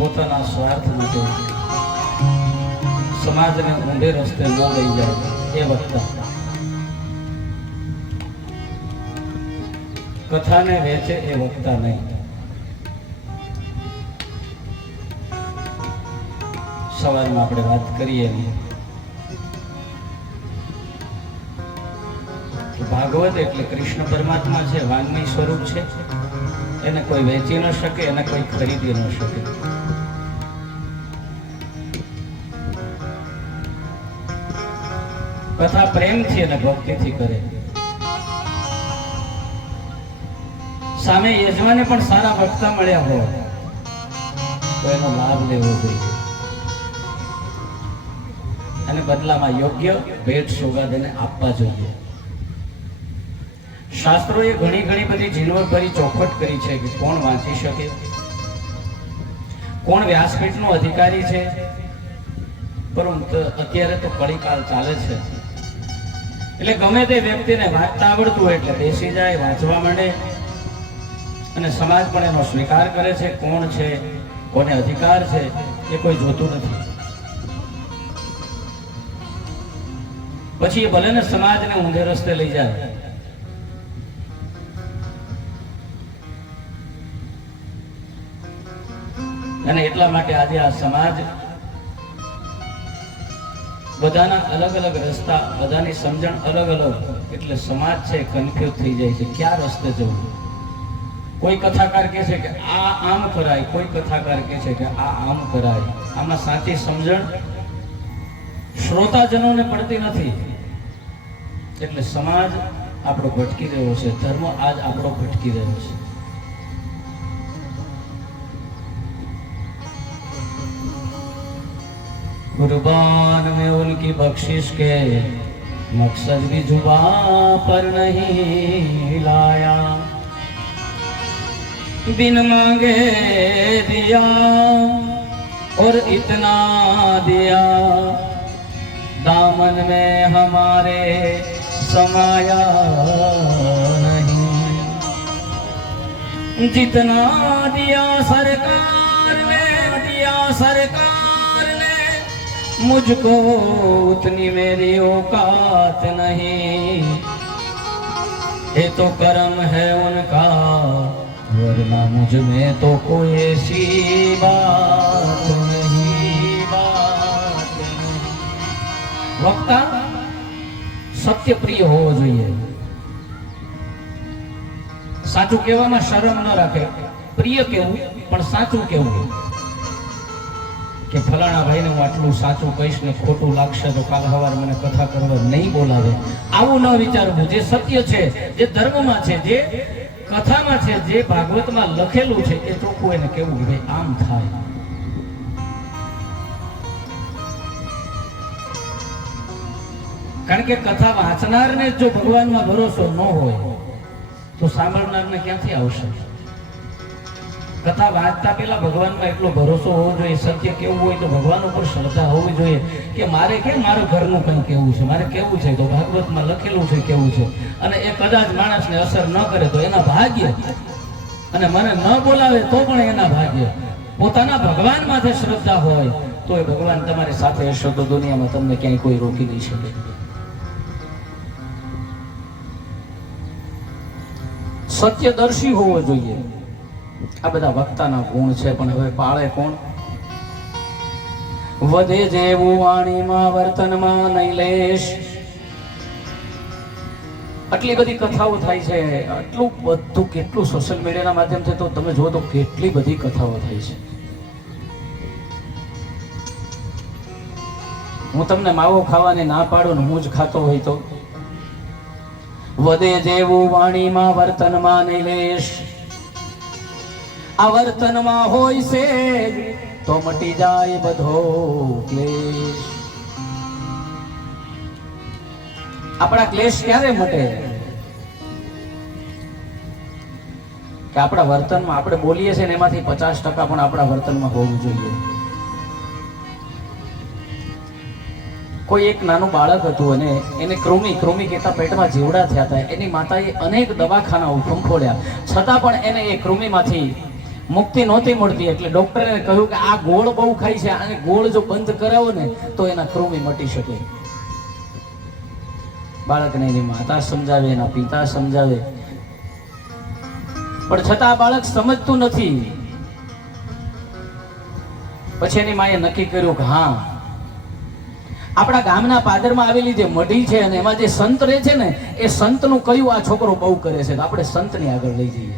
પોતાના સ્વાર્થ માટે સમાજને ઊંધે રસ્તે ન લઈ જાય એ વક્તા, કથાને વેચે એ વક્તા નહીં. સવારમાં આપણે વાત કરીએ કે ભાગવત એટલે કૃષ્ણ પરમાત્મા છે, વાંગ્મય સ્વરૂપ છે. એને કોઈ વેચી ન શકે, એને કોઈ ખરીદી ન શકે. કથા પ્રેમથી અને ભક્તિથી કરે. સામે યજમાને પણ સારા વક્તા મળ્યા હોય તો એનો લાભ લેવો જોઈએ અને બદલામાં યોગ્ય ભેટ સોગાદ એને આપવા જોઈએ. શાસ્ત્રોએ ઘણી બધી ઝીણવટભરી ચોખવટ કરી છે કે કોણ વાંચી શકે, કોણ વ્યાસપીઠનો અધિકારી છે. પરંતુ અત્યારે તો કળીકાળ ચાલે છે એટલે ગમે તે વ્યક્તિને વાંચતા આવડતું હોય એટલે બેસી જાય, વાંચવા માંડે અને સમાજ પણ એનો સ્વીકાર કરે છે. કોણ છે, કોને અધિકાર છે એ કોઈ જોતું નથી. પછી એ ભલે ને સમાજને ઊંધે રસ્તે લઈ જાય. અને એટલા માટે આજે આ સમાજ બધાના અલગ અલગ રસ્તા, બધાની સમજણ અલગ અલગ, એટલે સમાજ છે કન્ફ્યુઝ થઈ જાય છે ક્યાં રસ્તે જવું. કોઈ કથાકાર કહે છે કે આ આમ કરાય, કોઈ કથાકાર કહે છે કે આ આમ કરાય. આમાં સાચી સમજણ શ્રોતાજનોને પડતી નથી. એટલે સમાજ આપણો ભટકી રહ્યો છે, ધર્મ આજ આપણો ભટકી રહ્યો છે. कुर्बान में उनकी बख्शिश के मकसद भी जुबां पर नहीं लाया, बिन मांगे दिया और इतना दिया, दामन में हमारे समाया नहीं. जितना दिया सरकार ने दिया सरकार, मुझको उतनी मेरी औकात नहीं. ये तो कर्म है उनका, वरना मुझ में तो कोई ऐसी बात नहीं, बात नहीं. वक्ता सत्य प्रिय होવો જોઈએ. સાચું કહેવામાં શરમ ન રાખે. પ્રિય કેવું પણ સાચું કેવું. કે ફલાણા ભાઈને હું આટલું સાચું કહીશ ને ખોટું લાગશે તો કાલ સવારે મને કથા કરવા નહીં બોલાવે, આવું ન વિચારવું. જે સત્ય છે, જે ધર્મમાં છે, જે કથામાં છે, જે ભાગવતમાં લખેલું છે એ ચોખ્ખું એને કેવું કે ભાઈ આમ થાય. કારણ કે કથા વાંચનારને જો ભગવાનમાં ભરોસો ન હોય તો સાંભળનારને ક્યાંથી આવશે. કથા વાંચતા પેલા ભગવાનમાં એટલો ભરોસો હોવો જોઈએ. સત્ય કેવું હોય તો ભગવાન ઉપર શ્રદ્ધા હોવી જોઈએ કે મારે કેમ મારું ઘરનું કંઈ કેવું છે, મારે કેવું છે તો ભાગવતમાં લખેલું છે કેવું છે. અને એ કદાચ માણસને અસર ન કરે તો એના ભાગ્ય, અને મને ન બોલાવે તો પણ એના ભાગ્ય. પોતાના ભગવાન માથે શ્રદ્ધા હોય તો એ ભગવાન તમારી સાથે હશે તો દુનિયામાં તમને ક્યાંય કોઈ રોકી નહીં શકે. સત્યદર્શી હોવો જોઈએ. આ બધા વક્તાના ગુણ છે, પણ હવે પાળે કોણ? વધે જેવું વાણીમાં વર્તનમાં નહીં લેશ. આટલી બધી કથાઓ થાય છે, આટલું બધું કેટલું સોશિયલ મીડિયાના માધ્યમથી તો તમે જુઓ તો કેટલી બધી કથાઓ થાય છે. હું તમને માવો ખાવાની ના પાડું ને હું જ ખાતો હોય તો? વધે જેવું વાણીમાં વર્તનમાં નહીં લેશ. આ વર્તનમાં હોય છે તો મટી જાય બધો ક્લેશ. આપણા ક્લેશ ક્યારે મટે? કે આપણા વર્તનમાં આપણે બોલીએ છીએ ને એમાંથી 50% પણ આપણા વર્તનમાં હોવું જોઈએ. કોઈ એક નાનું બાળક હતું અને એને કૃમિ કહેતા પેટમાં જીવડા થયા હતા. એની માતાએ અનેક દવાખાનાઓ ફંફોડ્યા, છતાં પણ એને એ કૃમિમાંથી મુક્તિ નહોતી મળતી એટલે ડોક્ટરે કહ્યું કે આ ગોળ બહુ ખાય છે, અને ગોળ જો બંધ કરાવો ને તો એના કૃમિ મટી શકે. બાળકને એની માતા સમજાવે, એના પિતા સમજાવે, પણ છતાં બાળક સમજતું નથી. પછી એની માએ નક્કી કર્યું કે હા, આપણા ગામના પાદરમાં આવેલી જે મઢી છે અને એમાં જે સંત રહે છે ને, એ સંતનું કયું આ છોકરો બહુ કરે છે, તો આપણે સંતની આગળ લઈ જઈએ.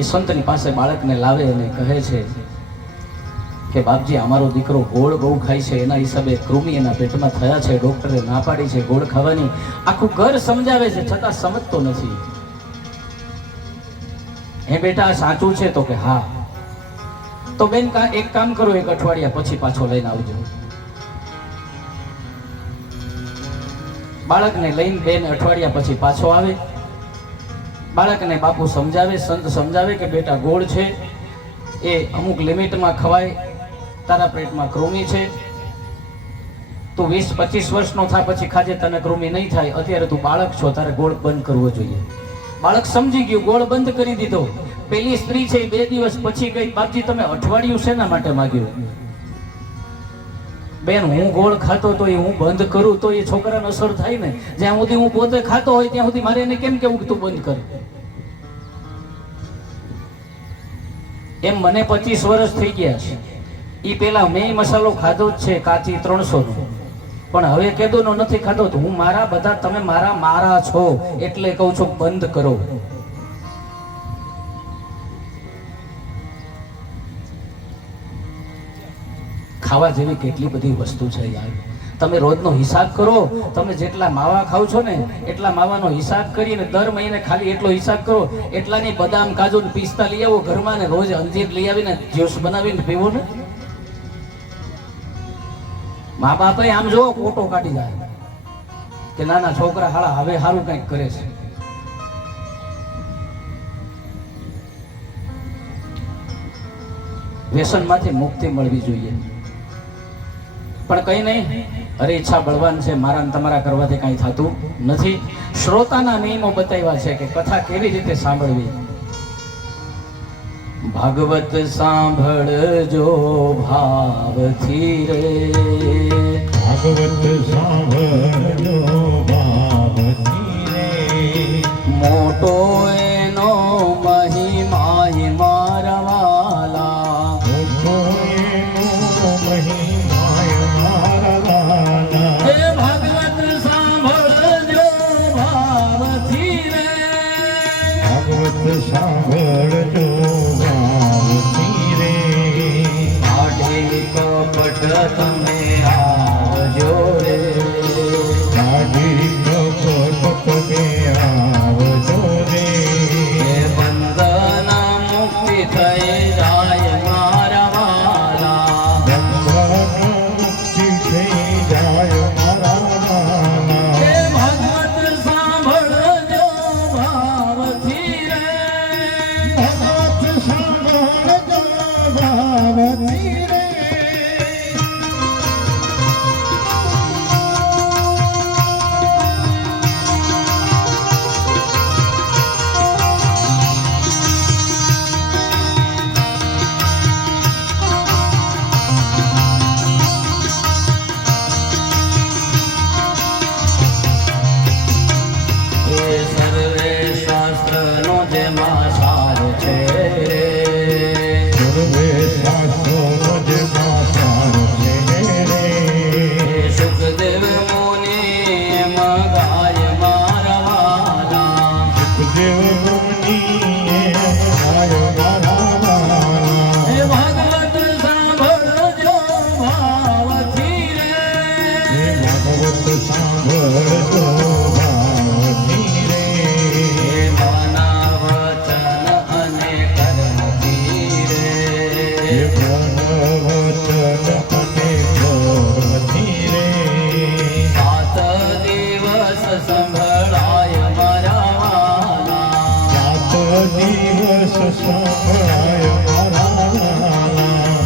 એ સંતની પાસે બાળકને લાવે અને કહે છે કે બાપજી, અમારો દીકરો ગોળ બહુ ખાય છે, એના હિસાબે કૃમિ એના પેટમાં થયા છે, ડોક્ટરે ના પાડી છે ગોળ ખાવાની. આખું ઘર સમજાવે છે છતાં સમજતો નથી. હે બેટા, આ સાચું છે? તો કે હા. તો બેન એક કામ કરો, એક અઠવાડિયા પછી પાછો લઈને આવજો. બાળકને લઈને બેન અઠવાડિયા પછી પાછો આવે. બાળકને બાપુ સમજાવે, સંત સમજાવે કે બેટા, ગોળ છે એ અમુક લિમિટમાં ખવાય, તારા પેટમાં કૃમિ છે, તું 20-25 વર્ષનો થા પછી ખાજે, તને કૃમિ નહીં થાય. અત્યારે તું બાળક છો, તારે ગોળ બંધ કરવો જોઈએ. બાળક સમજી ગયું, ગોળ બંધ કરી દીધો. પેલી સ્ત્રી છે 2 દિવસ પછી ગઈ, બાપજી તમે અઠવાડિયું શેના માટે માંગ્યું? બેન, હું ગોળ ખાતો તો એ હું બંધ કરું તો એ છોકરાને અસર થાય ને. જ્યાં સુધી હું પોતે ખાતો હોય ત્યાં સુધી મારે એને કેમ કેવું કે તું બંધ કર? એમ મને 25 વર્ષ થઈ ગયા છે. એ પેલા મેં મસાલો ખાધો જ છે, કાચી 300 નો, પણ હવે કેદોનો નથી ખાધો. તો હું મારા બધા, તમે મારા છો એટલે કહું છું બંધ કરો. ખાવા જેવી કેટલી બધી વસ્તુ છે યાર. તમે રોજનો હિસાબ કરો, તમે જેટલા માવા ખાવ છો ને એટલા માવાનો હિસાબ કરીને દર મહિને ખાલી એટલો હિસાબ કરો, એટલાની બદામ, કાજુ ને પિસ્તા લઈ આવો ઘરમાં, ને રોજ અંજીર લઈ આવીને જ્યુસ બનાવીને પીવો ને. મા બાપે આમ જો ફોટો કાઢી જાય કે નાના છોકરા હાળા હવે સારું કંઈક કરે છે. વ્યસનમાંથી મુક્તિ મળવી જોઈએ, પણ કઈ નહીં, અરે ઈચ્છા બળવાન છે, મારા તમારા કરવાથી કઈ થતું નથી. શ્રોતાના નિયમો બતાવ્યા છે કે કથા કેવી રીતે સાંભળવી. ભાગવત સાંભળજો ભાવથી રે, ભાગવત સાંભળજો ભાવથી રે, મોટો એનો મહિમા મારા વાલા, મોટો એનો મહિમા મારા વાલા. હે ભાગવત સાંભળજો ભાવથી રે, ભાગવત સાંભળજો ભાવથી રે, આઢી કપટ તમે આવજો રે, કાઢી કપટ તમે આવજો રે, હે બંધના મુક્તિ થઈ જાય મારા વાલા, બંધન મુક્તિ થઈ જાય મારા વાલા. હે ભગવત સાંભળજો ભાવથી રે, ભગવત સાંભળજો ભાવથી રે, એ સર્વે શાસ્ત્રનો જેમાં સાર છે, સર્વે શાસ્ત્રોનો જેમાં સાર છે રે, એ સુખદેવ મુનિ એમાં ગાય મારા વાલા, સુખદેવ મુનિએ ગાયો મારા વાલા. હે ભગવત સાંભળજો ભાવથી રે, હે ભાગવત સાંભળજો ભાવથી રે, હે મના વચન અને કર્મથી રે, હે મન વચન અને કર્મથી રે, 7 દિવસ સંભળાય મારા વાલા, 7 દિવસ સંભળાય મારા વાલા.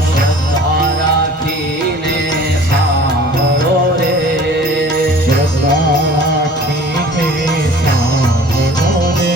શ્રદ્ધા રાખીને સાંભળો રે, શ્રદ્ધા રાખીને સાંભળો રે,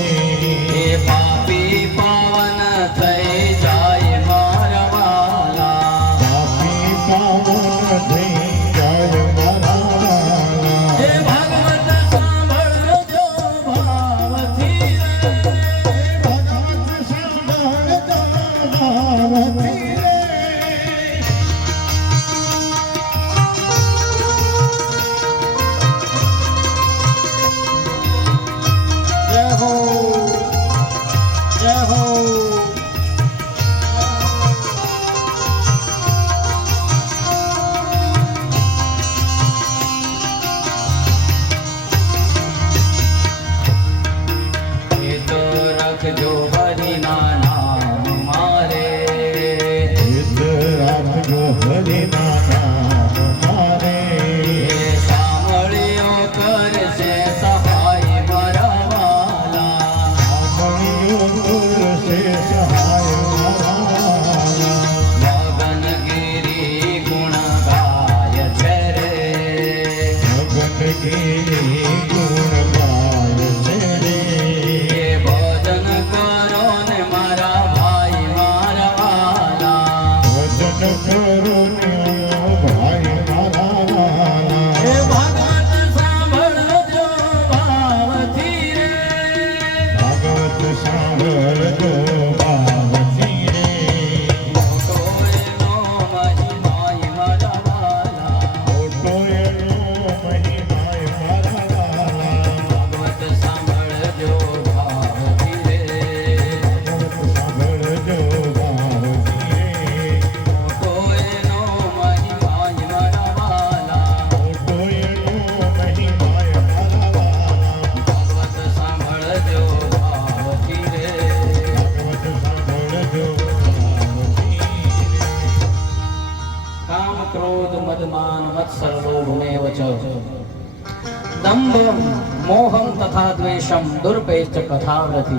મોહમ તથા દ્વેષમ દુર્પેચ કથાવ્રતિ.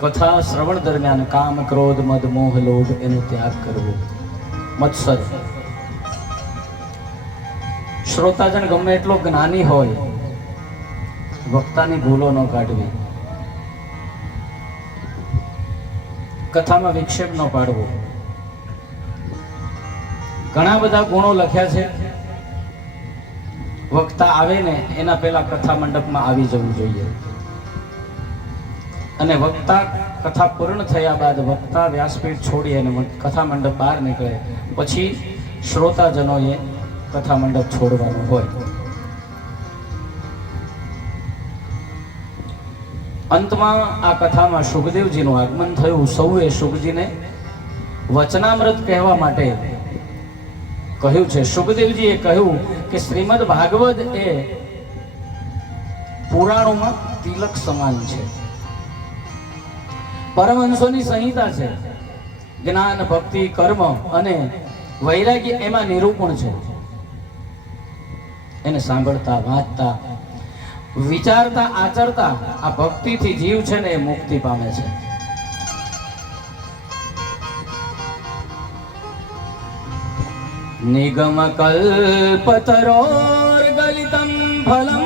કથા શ્રવણ દરમિયાન કામ ક્રોધ મદ મોહ લોભ એનો ત્યાગ કરવો. મત્સર. શ્રોતાજન ગમે એટલો જ્ઞાની હોય, વક્તાની ભૂલો ન કાઢવી, કથામાં વિક્ષેપ ન પાડવો. ઘણા બધા ગુણો લખ્યા છે. વક્તા આવે ને એના પહેલા કથા મંડપમાં આવી જવું જોઈએ, અને વક્તા કથા પૂર્ણ થયા બાદ વક્તા વ્યાસપીઠ છોડી અને કથા મંડપ બહાર નીકળે પછી શ્રોતાજનોએ કથા મંડપ છોડવાનું હોય. અંતમાં આ કથામાં સુખદેવજીનું આગમન થયું. સૌએ સુખજીને વચનામૃત કહેવા માટે કહ્યું છે. સુખદેવજીએ કહ્યું કે શ્રીમદ ભાગવત એ પુરાણોમાં તિલક સમાન છે, પરમહંસોની સંહિતા છે. જ્ઞાન, ભક્તિ, કર્મ અને વૈરાગ્ય એમાં નિરૂપણ છે. એને સાંભળતા, વાંચતા, વિચારતા, આચરતા આ ભક્તિથી જીવ છે ને એ મુક્તિ પામે છે. નિગમ કલ્પતરોર ગલિતમ ફલમ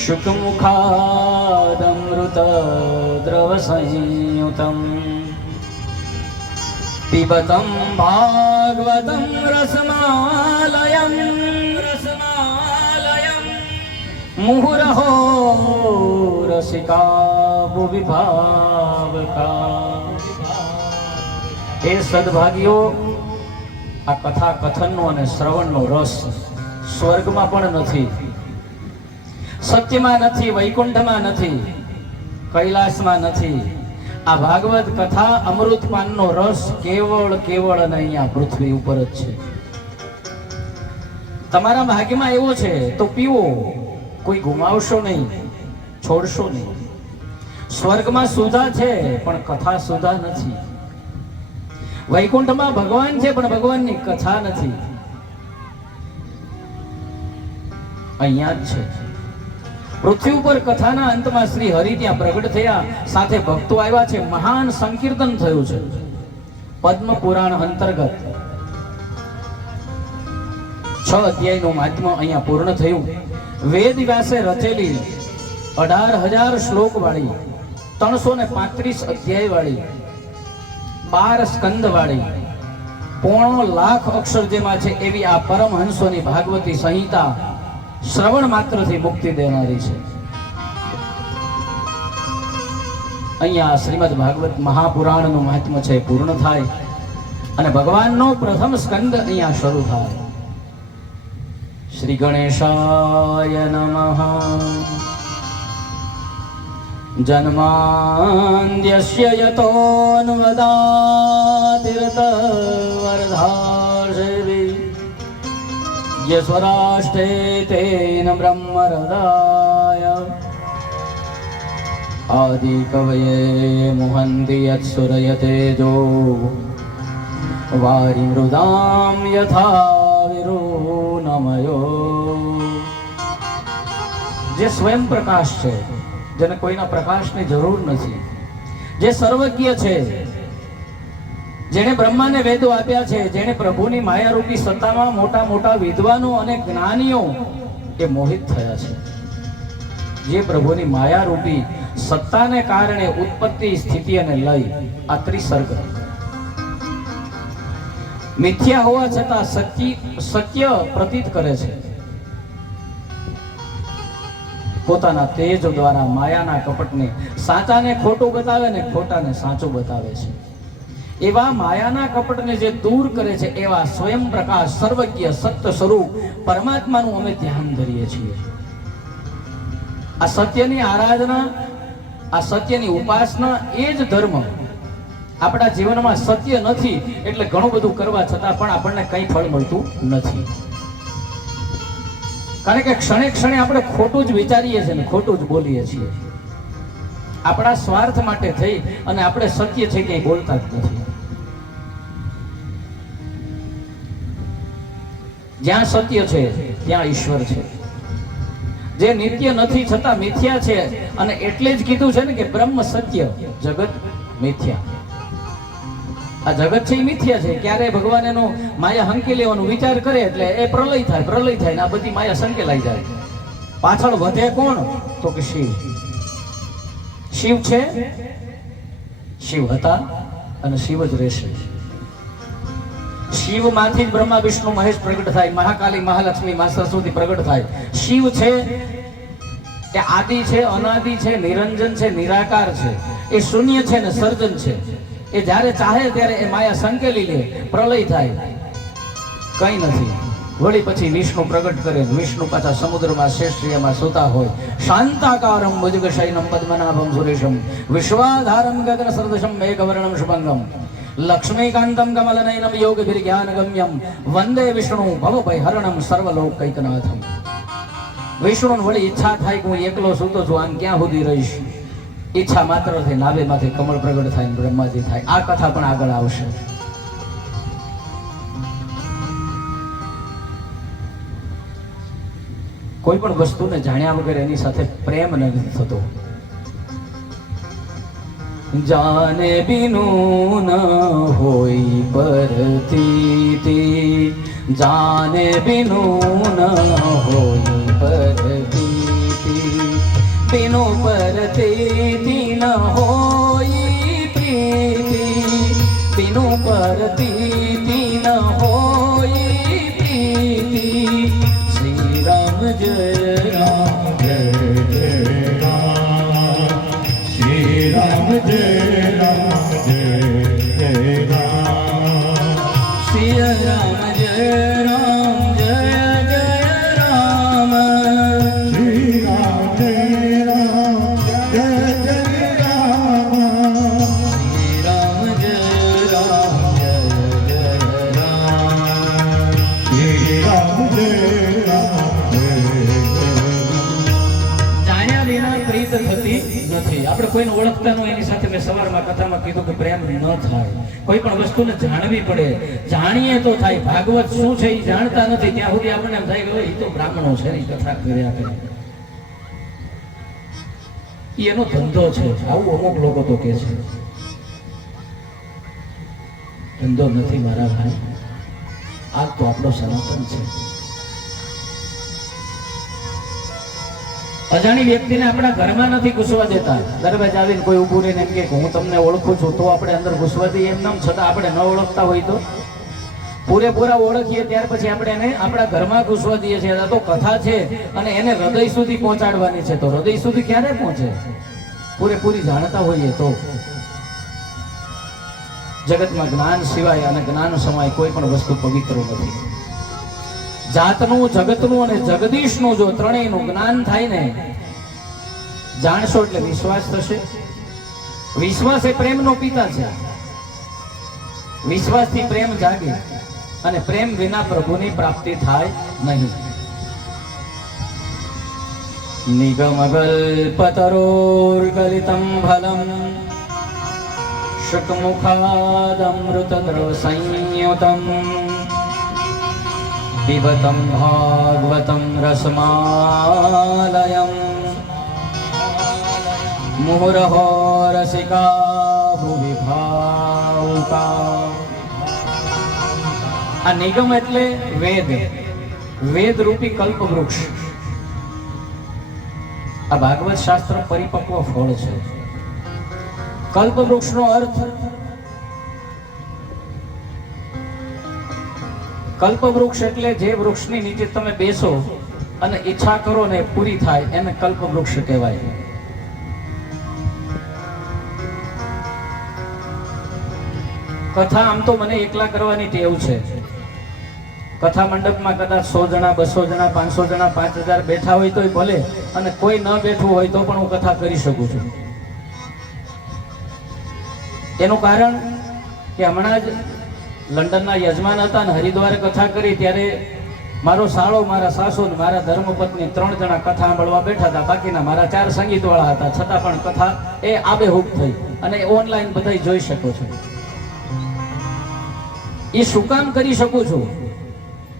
શુકમુખાદમૃત દ્રવ સંયુતમ પિબતમ ભાગવતમ રસમાલયમ મુહુરહો રસિકા ભુવિ ભાવકા. એ સદભાગીઓ, આ કથા કથનનો અને શ્રવણનો રસ સ્વર્ગમાં પણ નથી, સત્યમાં નથી, વૈકુંઠમાં નથી, કૈલાસમાં નથી. આ ભાગવત કથા અમૃતપાનનો રસ કેવળ અને અહીંયા પૃથ્વી ઉપર જ છે. તમારા ભાગ્યમાં એવો છે તો પીવો, કોઈ ગુમાવશો નહીં, છોડશો નહીં. સ્વર્ગમાં સુધા છે પણ કથા સુધા નથી. વૈકુંઠમાં ભગવાન છે પણ ભગવાનની કથા નથી. અહીંયા જ છે. પૃથ્વી ઉપર કથાના અંતમાં શ્રી હરિ ત્યાં પ્રગટ થયા, સાથે ભક્તો આવ્યા છે. મહાન સંકીર્તન થયું છે. પદ્મ પુરાણ અંતર્ગત 6 અધ્યાયનું મહાત્મ્ય અહીંયા પૂર્ણ થયું. વેદ વ્યાસે રચેલી 18,000 શ્લોક વાળી, 335 અધ્યાય વાળી, 12 સ્કંદ વાળી, 1.5 લાખ અક્ષર જેમાં છે એવી આ પરમહંસોની ભાગવતી સંહિતા શ્રવણ માત્રથી મુક્તિ દેનારી છે. અહીંયા શ્રીમદ ભાગવત મહાપુરાણનું મહાત્મ્ય છે પૂર્ણ થાય અને ભગવાનનો પ્રથમ સ્કંદ અહીંયા શરૂ થાય. શ્રી ગણેશાય નમઃ. જન્માન્યસ્ય યતોન્વદાતિરતવર્ધાર્ષિભિ યસ્વરાષ્ટે તેન બ્રહ્મહૃદાય આદિકવયે મુહન્તિ યત્સુરયતેજો વારિમૃદામ યથા વિરુનમયો. જે સ્વયં પ્રકાશ છે, જેને કોઈના પ્રકાશની જરૂર નથી, જે સર્વજ્ઞ છે, જેણે બ્રહ્માને વેદો આપ્યા છે, જેણે પ્રભુની માયારૂપી સત્તામાં મોટા મોટા વિદ્વાનો અને જ્ઞાનીઓ એ મોહિત થયા છે. જે પ્રભુની માયારૂપી સત્તાને કારણે ઉત્પત્તિ, સ્થિતિ અને લય, આ ત્રિસર્ગ મિથ્યા હોવા છતાં સત્ય પ્રતીત કરે છે. પોતાના તેજ દ્વારા માયાના કપટને, સાચાને ખોટું બતાવે ને ખોટાને સાચું બતાવે છે. એવા માયાના કપટને જે દૂર કરે છે એવા સ્વયં પ્રકાશ, સર્વજ્ઞ, સત્ય સ્વરૂપ પરમાત્માનું અમે ધ્યાન ધરીએ છીએ. આ સત્યની આરાધના, આ સત્યની ઉપાસના એ જ ધર્મ. આપણા જીવનમાં સત્ય નથી એટલે ઘણું બધું કરવા છતાં પણ આપણને કંઈ ફળ મળતું નથી. કારણ કે ક્ષણે ક્ષણે આપણે ખોટું જ વિચારીએ છીએ ને ખોટું જ બોલીએ છીએ. આપણા સ્વાર્થ માટે થઈ અને આપણે સત્ય છે કે બોલતા જ નથી. જ્યાં સત્ય છે ત્યાં ઈશ્વર છે. જે નિત્ય નથી છતાં મિથ્યા છે, અને એટલે જ કીધું છે ને કે બ્રહ્મ સત્ય જગત મિથ્યા. આ જગત છે એ મિથ્યા છે. ક્યારે ભગવાન એનો માયા હંકી લેવાનો વિચાર કરે એટલે એ પ્રલય થાય ને આ બધી માયા સંકેલાઈ જાય. પાછળ વધે કોણ? તો કે શિવ. શિવ છે, શિવ હતા અને શિવ જ રહેશે. શિવ માંથી જ બ્રહ્મા વિષ્ણુ મહેશ પ્રગટ થાય, મહાકાલી મહાલક્ષ્મી મા સરસ્વતી પ્રગટ થાય. શિવ છે એ આદિ છે, અનાદિ છે, નિરંજન છે, નિરાકાર છે, એ શૂન્ય છે ને સર્જન છે. એ જ્યારે ચાહે ત્યારે એ માયા સંકેલી લે, પ્રલય થાય, કઈ નથી. વળી પછી વિષ્ણુ પ્રગટ કરે, વિષ્ણુ પાછા સમુદ્રમાં શેષરિયામાં સૂતા હોય. શાંતાકારમ ભુજગશયનમ પદ્મનાભમ સુરેશમ વિશ્વાધારમ ગગન સદૃશમ મેઘવર્ણમ શુભંગમ લક્ષ્મીકાંતમ કમલનયનમ યોગભિર્જ્ઞાનગમ્યમ વંદે વિષ્ણુ ભવભયહરણમ સર્વલોકૈકનાથમ. વિષ્ણુને વળી ઈચ્છા થાય કે હું એકલો સૂતો છું, આમ ક્યાં સુધી રહીશ? ઈચ્છા માત્રથી નાભેમાંથી કમળ પ્રગટ થાય, બ્રહ્માજી થાય. આ કથા પણ આગળ આવશે. કોઈ પણ વસ્તુને જાણ્યા વગર એની સાથે પ્રેમ નથી થતો. જાને બિનું ન હોય પરતીતી, જાને બિનું ન હોય પરતીતી, બિનું પરતીતી ન હોય પ્રીતિ, બિનું પરતીતી ન હોય પ્રીતિ. શ્રી રામ જય રામ જય જય રામ, શ્રી રામ જય રામ જય જય રામ, શ્રી રામ જય રામ જય જય રામ, શ્રી રામ જય રામ જય જય રામ, શ્રી રામ જય રામ જય જય રામ, શ્રી રામ જય રામ જય જય રામ. જાણ્યા વિના પ્રીત થતી નથી. આપણે કોઈને ઓળખતા ન હોય એની સાથે મેં સવારમાં કથામાં કીધું કે પ્રેમ ન થાય. કોઈ પણ વસ્તુને જાણવી પડે, જાણીએ તો થાય. ભાગવત શું છે એ જાણતા નથી ત્યાં સુધી આપણને એમ થાય કે એ તો બ્રાહ્મણો છે એ કથા કર્યા કરે, એ એનો ધંધો છે. આવું અમુક લોકો તો કે છે. ધંધો નથી મારા ભાઈ, આ તો આપણો સનાતન છે. અજાણી વ્યક્તિને આપણા ઘરમાં નથી ઘૂસવા દેતા. દરવાજે આવીને કોઈ ઊભું રહીને એમ કે હું તમને ઓળખું છું, તો આપણે અંદર ઘૂસવા દઈએ એમ નામ. છતાં આપણે ન ઓળખતા હોય તો પૂરેપૂરા ઓળખીએ ત્યાર પછી આપણે એને આપણા ઘરમાં ઘૂસવા દઈએ છીએ. આ તો કથા છે અને એને હૃદય સુધી પહોંચાડવાની છે. તો હૃદય સુધી ક્યારે પહોંચે? પૂરેપૂરી જાણતા હોઈએ તો. જગતમાં જ્ઞાન સિવાય અને જ્ઞાન સમાય કોઈ પણ વસ્તુ પવિત્ર નથી. જાતનું, જગતનું અને જગદીશનું જો ત્રણેયનું જ્ઞાન થાય ને, જાણશો એટલે વિશ્વાસ થશે. વિશ્વાસ એ પ્રેમનો પિતા છે. વિશ્વાસથી પ્રેમ જાગે અને પ્રેમ વિના પ્રભુની પ્રાપ્તિ થાય નહીં. નિગમગલ્પતરોર્ગલિતમ ફલમ શુકમુખાદમૃતદ્રવ સંયુતમ पिबतं भागवतं रसमालयं मुहुरहो रसिका भुवि भावुका. આ નિગમ એટલે વેદ, વેદ રૂપી કલ્પવૃક્ષ. આ ભાગવત શાસ્ત્ર પરિપક્વ ફળ છે. કલ્પવૃક્ષનો અર્થ, કલ્પવૃક્ષ એટલે જે વૃક્ષની નીચે તમે બેસો અને ઈચ્છા કરો ને પૂરી થાય એને કલ્પવૃક્ષ કહેવાય. કથા આમ તો મને એકલા કરવાની ટેવ છે. કથા મંડપમાં કદાચ 100 જણા, 200 જણા, 500 જણા, 5000 બેઠા હોય તોય ભલે, અને કોઈ ન બેઠું હોય તો પણ હું કથા કરી શકું છું. એનું કારણ કે હમણાં જ લંડનના યજમાન હતા અને હરિદ્વારે કથા કરી ત્યારે મારો સાળો, મારા સાસુ ને મારા ધર્મપત્ની 3 જણા કથા સાંભળવા બેઠા હતા. બાકીના મારા 4 સંગીતવાળા હતા. છતાં પણ કથા એ આબેહૂબ થઈ અને ઓનલાઈન બધાય જોઈ શકો છો. એ શું કામ કરી શકું છું?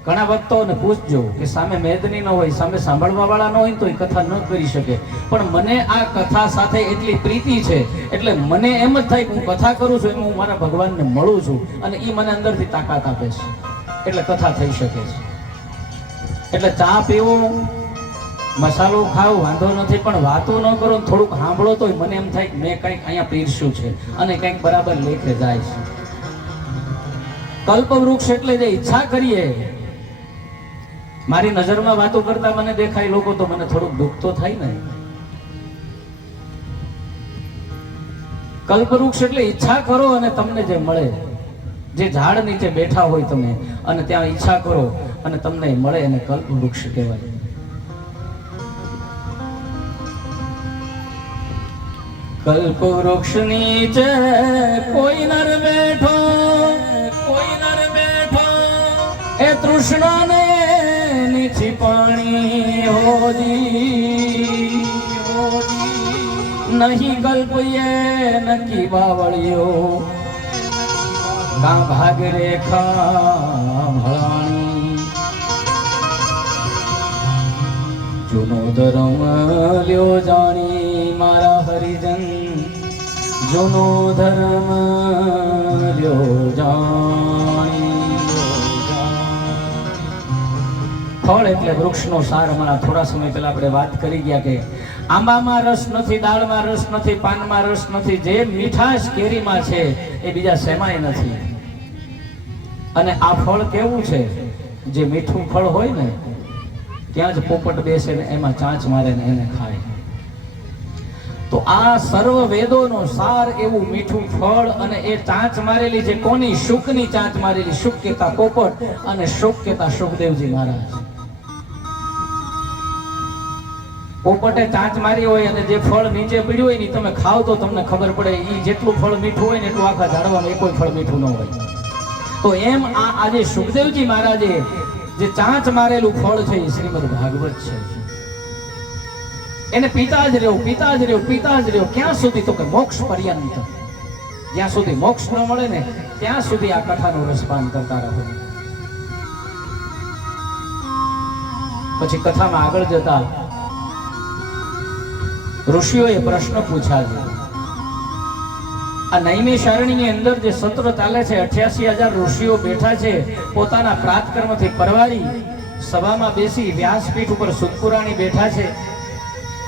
ઘણા ભક્તોને પૂછજો કે સામે મેદની ન હોય, સામે સાંભળવા વાળા ન હોય તો એ કથા ન કરી શકે, પણ મને આ કથા સાથે એટલી પ્રીતિ છે એટલે મને એમ જ થાય કે હું કથા કરું છું એમ હું મારા ભગવાનને મળું છું અને એ મને અંદરથી તાકાત આપે છે એટલે કથા થઈ શકે છે. એટલે ચા પીવો, મસાલો ખાવ વાંધો નથી, પણ વાતો ન કરો, થોડુંક સાંભળો તો મને એમ થાય કે મેં કંઈક અહીંયા પીરસ્યું છે અને કંઈક બરાબર લેખે જાય છે. કલ્પવૃક્ષ એટલે જે ઈચ્છા કરીએ, મારી નજરમાં વાતો કરતા મને દેખાય લોકો તો મને થોડુંક દુઃખ તો થાય ને. કલ્પવૃક્ષ એટલે ઈચ્છા કરો અને તમને જે મળે, જે ઝાડ નીચે બેઠા હોય તમે અને ત્યાં ઈચ્છા કરો અને તમને મળે એને કલ્પવૃક્ષ કહેવાય. કલ્પવૃક્ષ નીચે કોઈ નર બેઠો, કોઈ નર બેઠો, એ તૃષ્ણાને નીચી પાણી હોજી, નહીં કલ્પયે નકી બાવળિયો, કા ભાગ રેખા ભળાણી, જૂનો ધર્મ લ્યો જાણી મારા હરિજન, જૂનો ધર્મ લ્યો જાણી. ફળ એટલે વૃક્ષનો સાર. હમણાં થોડા સમય પહેલા આપણે વાત કરી ગયા કે આંબામાં રસ નથી, દાળમાં રસ નથી, પાનમાં રસ નથી, જે મીઠાશ કેરીમાં છે એ બીજા શેમાંય નથી. અને આ ફળ કેવું છે, જે મીઠું ફળ હોય ને ત્યાં જ પોપટ બેસે ને એમાં ચાંચ મારે ને એને ખાય. તો આ સર્વ વેદોનો સાર એવું મીઠું ફળ અને એ ચાંચ મારેલી છે કોની? શુકની ચાંચ મારેલી. શુક કહેતા પોપટ અને શુક કહેતા સુખદેવજી મહારાજ. પોપટે ચાંચ મારી હોય અને જે ફળ નીચે પડ્યું હોય ને તમે ખાવ તો તમને ખબર પડે એ જેટલું ફળ મીઠું હોય ને એટલું આખા ઝાડવામાં કોઈ ફળ મીઠું ન હોય. તો એમ આ આજે સુખદેવજી મહારાજે જે ચાંચ મારેલું ફળ છે એ શ્રીમદ ભાગવત છે. એને પીતા જ રહ્યો, પીતા જ રહ્યો, પીતા જ રહ્યો. ક્યાં સુધી? તો કે મોક્ષ પર્યંત. જ્યાં સુધી મોક્ષ ન મળે ને ત્યાં સુધી આ કથાનું રસપાન કરતા રહો. પછી કથામાં આગળ જતા ઋષિઓએ પ્રશ્ન પૂછ્યા છે. આ નૈમિષારણ્યની અંદર જે સત્ર ચાલે છે, 88,000 ઋષિઓ બેઠા છે, પોતાના પ્રાતકર્મથી પરવારી સભામાં બેસી વ્યાસપીઠ ઉપર સુતપુરાણી બેઠા છે,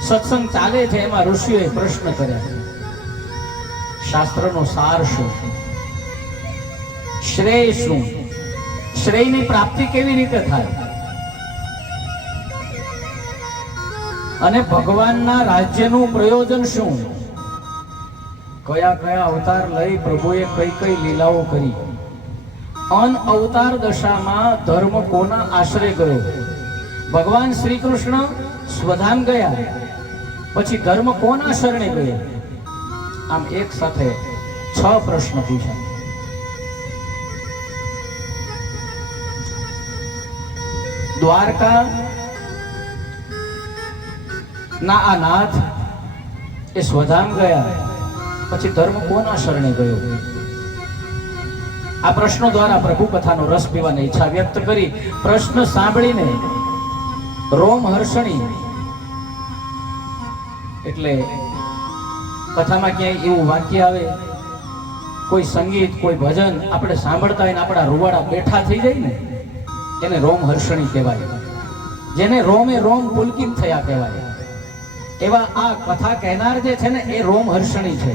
સત્સંગ ચાલે છે. એમાં ઋષિઓએ પ્રશ્ન કર્યા, શાસ્ત્રનો સાર શું, શ્રેય શું, શ્રેયની પ્રાપ્તિ કેવી રીતે થાય, અને ભગવાનના રાજ્યનું પ્રયોજન શું, કયા કયા અવતાર લઈ પ્રભુએ કઈ કઈ લીલાઓ કરી, અન અવતાર દશામાં ધર્મ કોના આશ્રય ગયો, ભગવાન શ્રી કૃષ્ણ સ્વધામ ગયા પછી ધર્મ કોના શરણે ગયા. આમ એક સાથે 6 પ્રશ્ન પૂછ્યા. દ્વારકા ના આ નાથ એ સ્વધામ ગયા પછી ધર્મ કોના શરણે ગયો. આ પ્રશ્નો દ્વારા પ્રભુ કથાનો રસ પીવાની ઈચ્છા વ્યક્ત કરી. પ્રશ્ન સાંભળીને રોમ હર્ષણી, એટલે કથામાં ક્યાંય એવું વાક્ય આવે, કોઈ સંગીત, કોઈ ભજન આપણે સાંભળતા હોય ને આપણા રૂવાડા બેઠા થઈ જાય ને એને રોમ હર્ષણી કહેવાય. જેને રોમે રોમ પુલકિત થયા કહેવાય. એવા આ કથા કહેનાર જે છે ને એ રોમ હર્ષણી છે.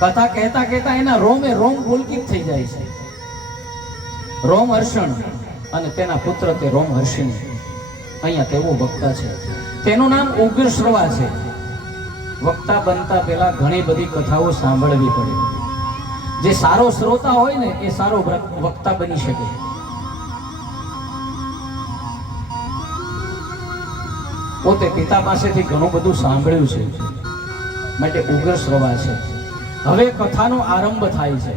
કથા કહેતા કહેતા એના રોમે રોમ પુલકિત થઈ જાય છે. રોમ હર્ષણ અને તેના પુત્ર તે રોમ હર્ષિણી. અહીંયા તેવો વક્તા છે, તેનું નામ ઉગ્ર શ્રવા છે. વક્તા બનતા પહેલા ઘણી બધી કથાઓ સાંભળવી પડે. જે સારો શ્રોતા હોય ને એ સારો વક્તા બની શકે. પોતે પિતા પાસેથી ઘણું બધું સાંભળ્યું છે માટે ઉગ્ર શ્રવા છે. હવે કથાનો આરંભ થાય છે.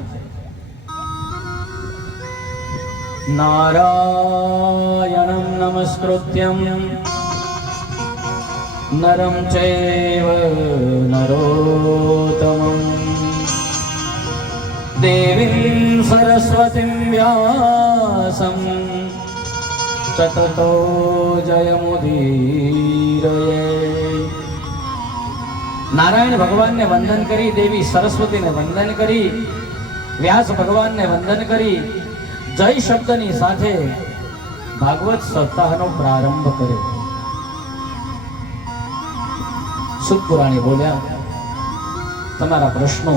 નારાયણં નમસ્કૃત્યં નરં ચૈવ નરોત્તમં દેવીં સરસ્વતીમ વ્યાસમ તતતો જયમુદીરયે. નારાયણ ભગવાનને વંદન કરી, દેવી સરસ્વતીને વંદન કરી, વ્યાસ ભગવાનને વંદન કરી, જય શબ્દની સાથે ભાગવત સપ્તાહનો પ્રારંભ કર્યો. સુત પુરાણી બોલ્યા, તમારા પ્રશ્નો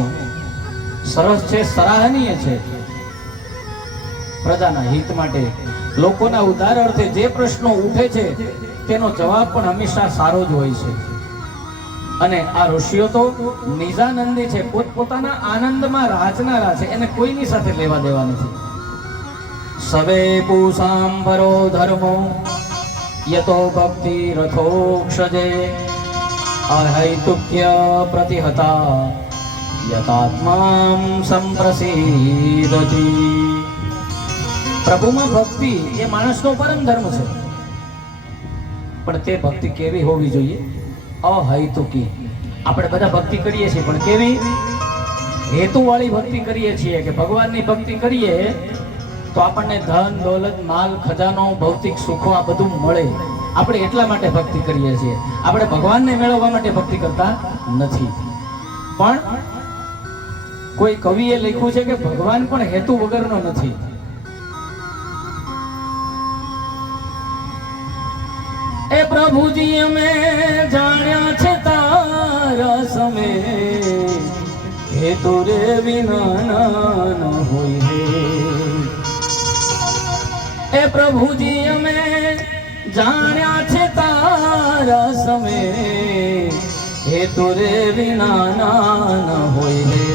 સરસ છે, સરાહનીય છે. પ્રજાના હિત માટે, લોકોના ઉદ્ધાર અર્થે જે પ્રશ્નો ઉઠે છે તેનો જવાબ પણ હંમેશા સારો જ હોય છે. અને આ ઋષિઓ તો નિજાનંદી છે, પોતપોતાના આનંદમાં રાજનારા છે, એને કોઈની સાથે લેવા દેવા નથી. સવે પૂષાંબરો ધર્મો યતો ભક્તિ રથોક્ષજે અહૈતુક્ય પ્રતિહતા યતાત્મામ સંપ્રસિદ્ધતિ. પ્રભુમાં ભક્તિ એ માણસનો પરમ ધર્મ છે, પણ તે ભક્તિ કેવી હોવી જોઈએ? અહૈતુકી. આપણે બધા ભક્તિ કરીએ છીએ, પણ કેવી? હેતુવાળી ભક્તિ કરીએ છીએ કે ભગવાનની ભક્તિ કરીએ તો આપણને ધન દોલત માલ ખજાનો ભૌતિક સુખો આ બધું મળે, આપણે એટલા માટે ભક્તિ કરીએ છીએ. આપણે ભગવાનને મેળવવા માટે ભક્તિ કરતા નથી. પણ કોઈ કવિએ લખ્યું છે કે ભગવાન પણ હેતુ વગરનો નથી. એ પ્રભુજી અમે જાણ્યા છે તારા સમે, હેતુ રે વિના ન હોય. એ પ્રભુજી અમે જાણ્યા છે તારા સમે, હેતુ રે વિના ન હોય.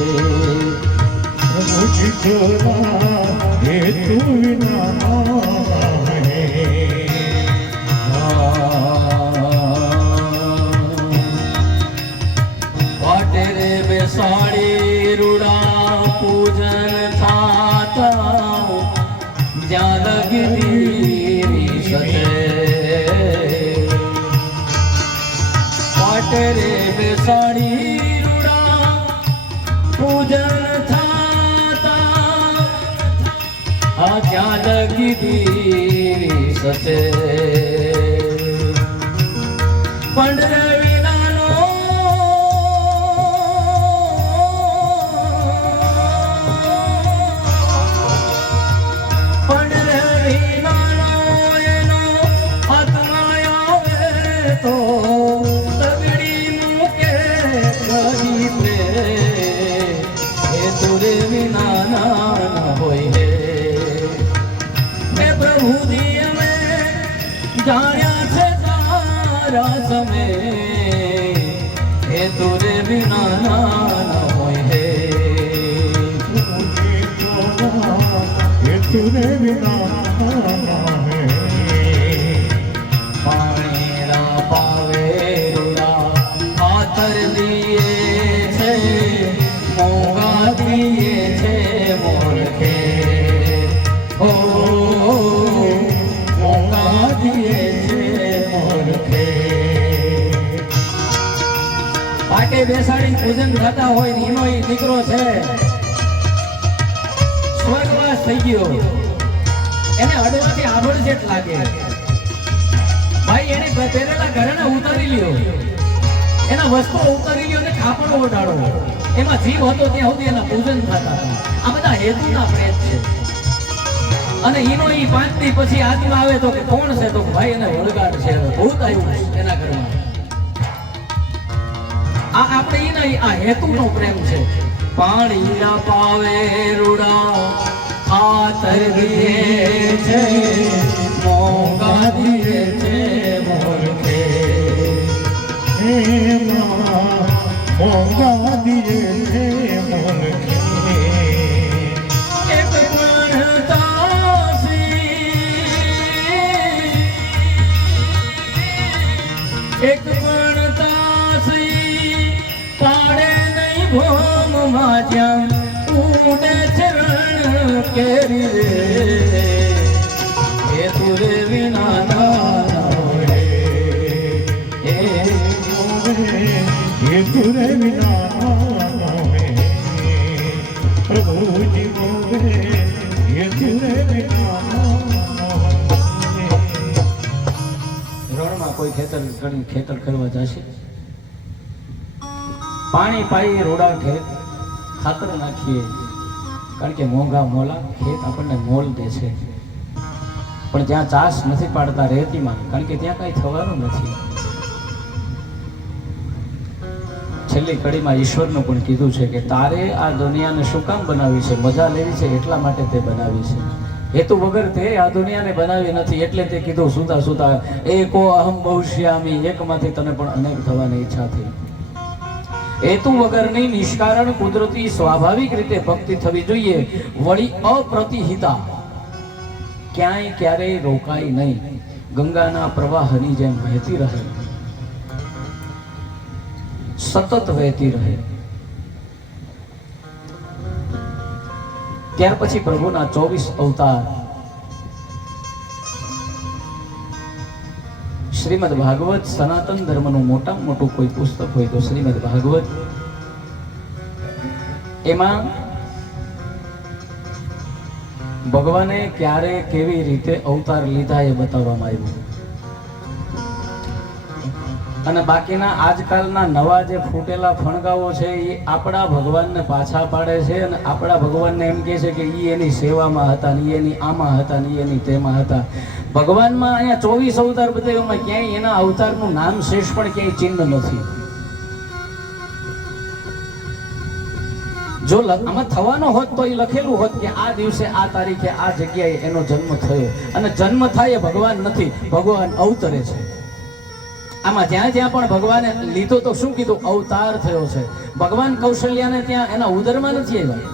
પ્રભુજી તોરા હેતુ વિના વાટે રે બેસાડી રૂડા પૂજન થાતા, જ્યાં લગી સતે. વાટે રે બેસાડી રૂડા પૂજન થાતા, જ્યાં લગી સતે. પંડરે વિનાનો એનો આત્મા આવે તો તગડી મૂકે કરી પ્રે. એ તુરે વિના ના હોય. હે પ્રભુજી અમે જાણ્યા છે તારા સમે, હે તુરે વિના ના હોય. હેતુ રે વિના પાણી ના પાવે રૂડા ખાતર દિએ છે, મોંઘા દિએ છે મોરખે. ઓ મોંઘા દિએ છે મોરખે. પાટે બેસાડીને પૂજન થતા હોય ને એનો ઈ દીકરો છે, સ્વર્ગવાસ થઈ ગયો, એને અડવાથી આભળ જેટ લાગે. ભાઈ એને પહેરેલા ઘરેણા ઉતારી લ્યો, એના વસ્ત્રો ઉતારી લ્યો ને કાપડો ઓઢાડો. એમાં જીવ હતો ત્યાં સુધી એના પૂજન થતા હતા. આ બધા હેતુના પ્રેત છે. અને એનો ઈ 5 દી પછી આત્મા આવે તો કે કોણ છે? તો ભાઈ એને વળગાડ છે, ભૂત આવ્યું છે એના ઘરમાં. આ આપણે એના આ હેતુનો પ્રેમ છે. પાણી ના પાવે રૂડા ખાતર દિએ છે, મોંઘા દિએ છે મોરખે. મોંઘા દિયે છે મોરખે. એક પણ તાસી, એક પણ તાસી પાડે નહીં ભોમમાં જ્યાં ઉડે ચરણ કેરી રે. એ તુરે વિના ના હોય. હેતુ રે વિના પ્રભુજી બોલે. રણમાં કોઈ ખેતર કરવા જશે, પાણી પાઈ રોડા ખેત ખાતર નાખીએ, કારણ કે મોંઘા મોલા ખેત આપણને મોલ દે છે. પણ જ્યાં ચાસ નથી પાડતા રેતીમાં, કારણ કે ત્યાં કઈ થવાનું નથી. છેલ્લી કડીમાં ઈશ્વરનું પણ કીધું છે કે તારે આ દુનિયાને શું કામ બનાવી છે? મજા લેવી છે એટલા માટે તે બનાવી છે. હેતુ વગર તે આ દુનિયાને બનાવી નથી, એટલે તે કીધું સુતા સુતા એકો અહમ ભવિષ્યામી, એકમાંથી તને પણ અનેક થવાની ઈચ્છા થઈ. હેતુ વગરની નિષ્કારણ કુદરતી સ્વાભાવિક રીતે ભક્તિ થવી જોઈએ. વળી અપ્રતિહિતા, ક્યાંય ક્યારેય રોકાય નહીં, ગંગાના પ્રવાહની જેમ વહેતી રહે, સતત વહેતી રહે. ત્યાર પછી પ્રભુના 24 અવતાર. શ્રીમદ ભાગવત સનાતન ધર્મનું મોટામાં મોટું કોઈ પુસ્તક હોય તો શ્રીમદ ભાગવત. એમાં ભગવાને ક્યારે કેવી રીતે અવતાર લીધા એ બતાવવામાં આવ્યું. અને બાકીના આજકાલના નવા જે ફૂટેલા ફણગાઓ છે એ આપણા ભગવાનને પાછા પાડે છે અને આપણા ભગવાનને એમ કહે છે કે ઈ એની સેવામાં હતા, ને એની આમાં હતા, ને એની તેમાં હતા. ભગવાનમાં અહીંયા 24 અવતાર બતાવ્યામાં ક્યાંય એના અવતારનું નામ શેષ પણ ક્યાંય ચિહ્ન નથી. જો આમાં થવાનો હોત તો એ લખેલું હોત કે આ દિવસે આ તારીખે આ જગ્યાએ એનો જન્મ થયો. અને જન્મ થાય એ ભગવાન નથી, ભગવાન અવતરે છે. આમાં જ્યાં જ્યાં પણ ભગવાને લીધો તો શું કીધું? અવતાર થયો છે. ભગવાન કૌશલ્યાને ત્યાં એના ઉદરમાં નથી આવ્યા,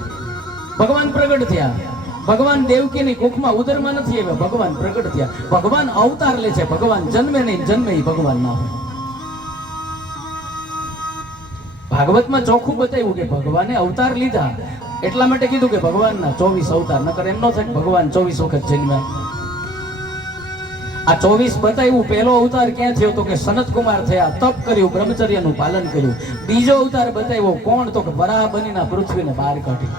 ભગવાન પ્રગટ થયા. ભગવાન દેવકીની કુખમાં ઉદરમાં નથી આવ્યા, ભગવાન પ્રગટ થયા. ભગવાન અવતાર લે છે, ભગવાન જન્મે નહીં, જન્મે ભગવાન ના હોય. ભાગવતમાં ચોખ્ખું બતાવ્યું કે ભગવાને અવતાર લીધા, એટલા માટે કીધું કે ભગવાનના 24 અવતાર. નકર એમ ન થાય ભગવાન 24 વખત જન્મ્યા. આ 24 બતાવ્યું. પહેલો અવતાર ક્યાં થયો તો કે સનત કુમાર થયા, તપ કર્યું, બ્રહ્મચર્યનું પાલન કર્યું. બીજો અવતાર બતાવ્યો કોણ તો કે વરાહ બનીને પૃથ્વીને બહાર કાઢી.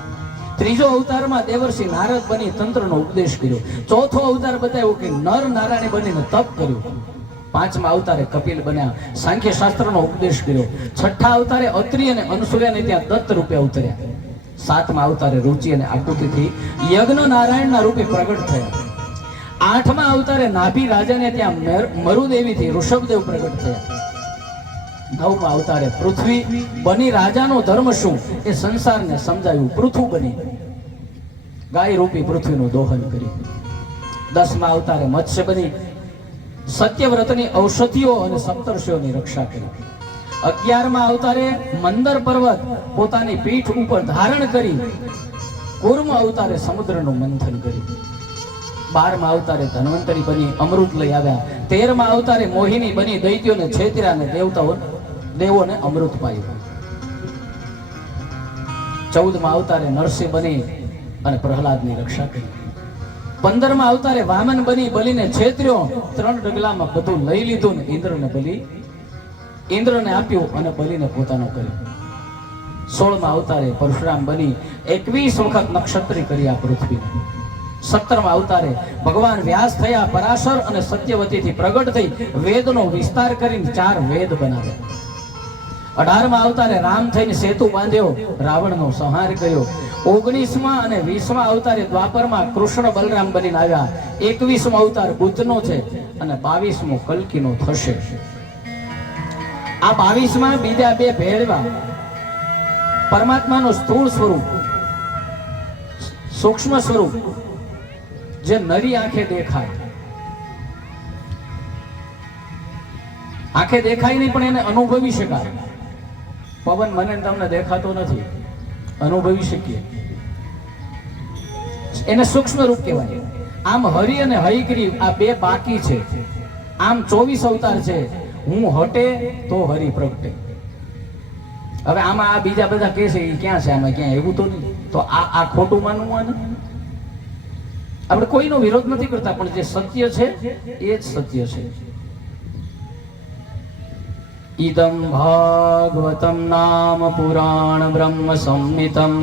ત્રીજો અવતારમાં દેવર્ષિ નારદ બની તંત્રનો ઉપદેશ કર્યો. ચોથો અવતાર બતાવ્યો કે નર નારાયણ બનીને તપ કર્યું. પાંચમા અવતારે કપિલ બન્યા, સાંખ્ય શાસ્ત્રનો ઉપદેશ કર્યો. છઠ્ઠા અવતારે અત્રિ અને અનસૂયાને ત્યાં દત્ત રૂપે અવતર્યા. સાતમા અવતારે રુચિ અને આકૃતિથી યજ્ઞ નારાયણના રૂપે પ્રગટ થયા. આઠમા અવતારે નાભી રાજાને ત્યાં મરુદેવીથી ઋષભદેવ પ્રગટ થયા. નવમા અવતારે પૃથ્વી બની રાજાનો ધર્મ શું એ સંસારને સમજાવ્યું. પૃથુ બની ગાય રૂપી પૃથ્વીનું દોહન કર્યું. દસમા અવતારે મત્સ્ય બની સત્યવ્રતની ઔષધિઓ અને સપ્તર્ષિઓની રક્ષા કરી. 11મા અવતારે મંદર પર્વત પોતાની પીઠ ઉપર ધારણ કરી. કુર્મ અવતારે સમુદ્રનું મંથન કર્યું. 12મા અવતારે ધન્વંતરી બની અમૃત લઈ આવ્યા. 13મા અવતારે મોહિની બની દૈત્યોને છેતર્યા અને દેવોને અમૃત પાયું. 14મા અવતારે નરસિંહ બની અને પ્રહલાદની રક્ષા કરી. 15મા અવતારે વામન બની બલીને છેતર્યો. 3 ડગલામાં બધું લઈ લીધું ને ઇન્દ્રને આપ્યું અને બલીને પોતાનો કર્યો. 16મા અવતારે પરશુરામ બની 21 વખત નક્ષત્રી કરી આ પૃથ્વીને. 17મા અવતારે ભગવાન વ્યાસ થયા, પરાશર અને સત્યવતીથી પ્રગટ થઈ વેદનો વિસ્તાર કરીને 4 વેદ બનાવ્યા. 18મા અવતારે રામ થઈને સેતુ બાંધ્યો, રાવણનો સંહાર કર્યો. 19મા અને 20મા અવતારે દ્વાપરમાં કૃષ્ણ બલરામ બનીને આવ્યા. 21મો અવતાર બુદ્ધનો છે અને 22મો કલ્કીનો થશે. આ 22માં બીજા 2 ભેળવા પરમાત્માનું સ્થૂળ સ્વરૂપ, સૂક્ષ્મ સ્વરૂપ જે નરી આંખે દેખાય, આંખે દેખાય નહીં પણ એને અનુભવી શકાય. પવન મને તમને દેખાતો નથી, અનુભવી શકીએ, એને સૂક્ષ્મ રૂપ કહેવાય. આમ હરિ અને હરિગ્રીવ આ 2 બાકી છે. આમ 24 અવતાર છે. હું હટે તો હરિ પ્રગટે. હવે આમાં આ બીજા બધા કે છે એ ક્યાં છે? આમાં ક્યાં એવું તો નહીં. તો આ ખોટું માનવું ને? આપણે કોઈનો વિરોધ નથી કરતા, પણ જે સત્ય છે એ જ સત્ય છે. ઇદમ ભાગવતમ નામ પુરાણ બ્રહ્મ સંહિતમ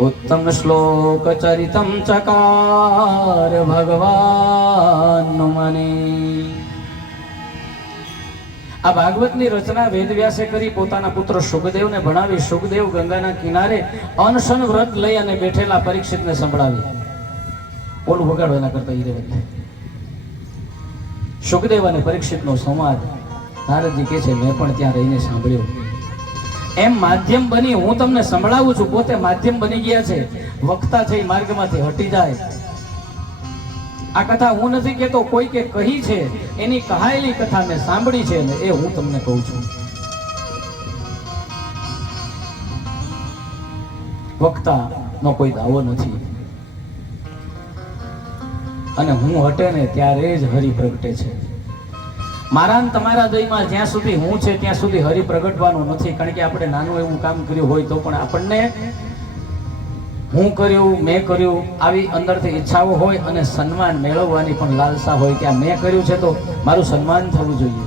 ઉત્તમ શ્લોક ચરિતમ ચકાર ભગવાન મને. આ ભાગવતની રચના વેદવ્યાસે કરી પોતાના પુત્ર શુકદેવને ભણાવી. શુકદેવ ગંગાના કિનારે અનશન વ્રત લઈ અને બેઠેલા પરીક્ષિતને સંભળાવી. ઓલું વગાડો એના કરતા ઈ રેવા. શુકદેવ અને પરીક્ષિતનો સંવાદ નારદજી કહે છે મેં પણ ત્યાં રહીને સાંભળ્યો. એમ માધ્યમ બની હું તમને સંભળાવું છું. પોતે માધ્યમ બની ગયા છે. વક્તા છે માર્ગમાંથી હટી જાય. આ કથા હું નથી કહેતો, કોઈ કે કહી છે એની કહાયેલી કથા મેં સાંભળી છે ને એ હું તમને કહું છું. વક્તા નો કોઈ દાવો નથી. અને હું હટે ને ત્યારે જ હરિ પ્રગટે છે. મારા ને તમારા દયમાં જ્યાં સુધી હું છે ત્યાં સુધી હરિ પ્રગટવાનું નથી. કારણ કે આપણે નાનું એવું કામ કર્યું હોય તો પણ આપણને હું કર્યું, મેં કર્યું આવી અંદરથી ઈચ્છાઓ હોય અને સન્માન મેળવવાની પણ લાલસા હોય કે આ મેં કર્યું છે તો મારું સન્માન થવું જોઈએ.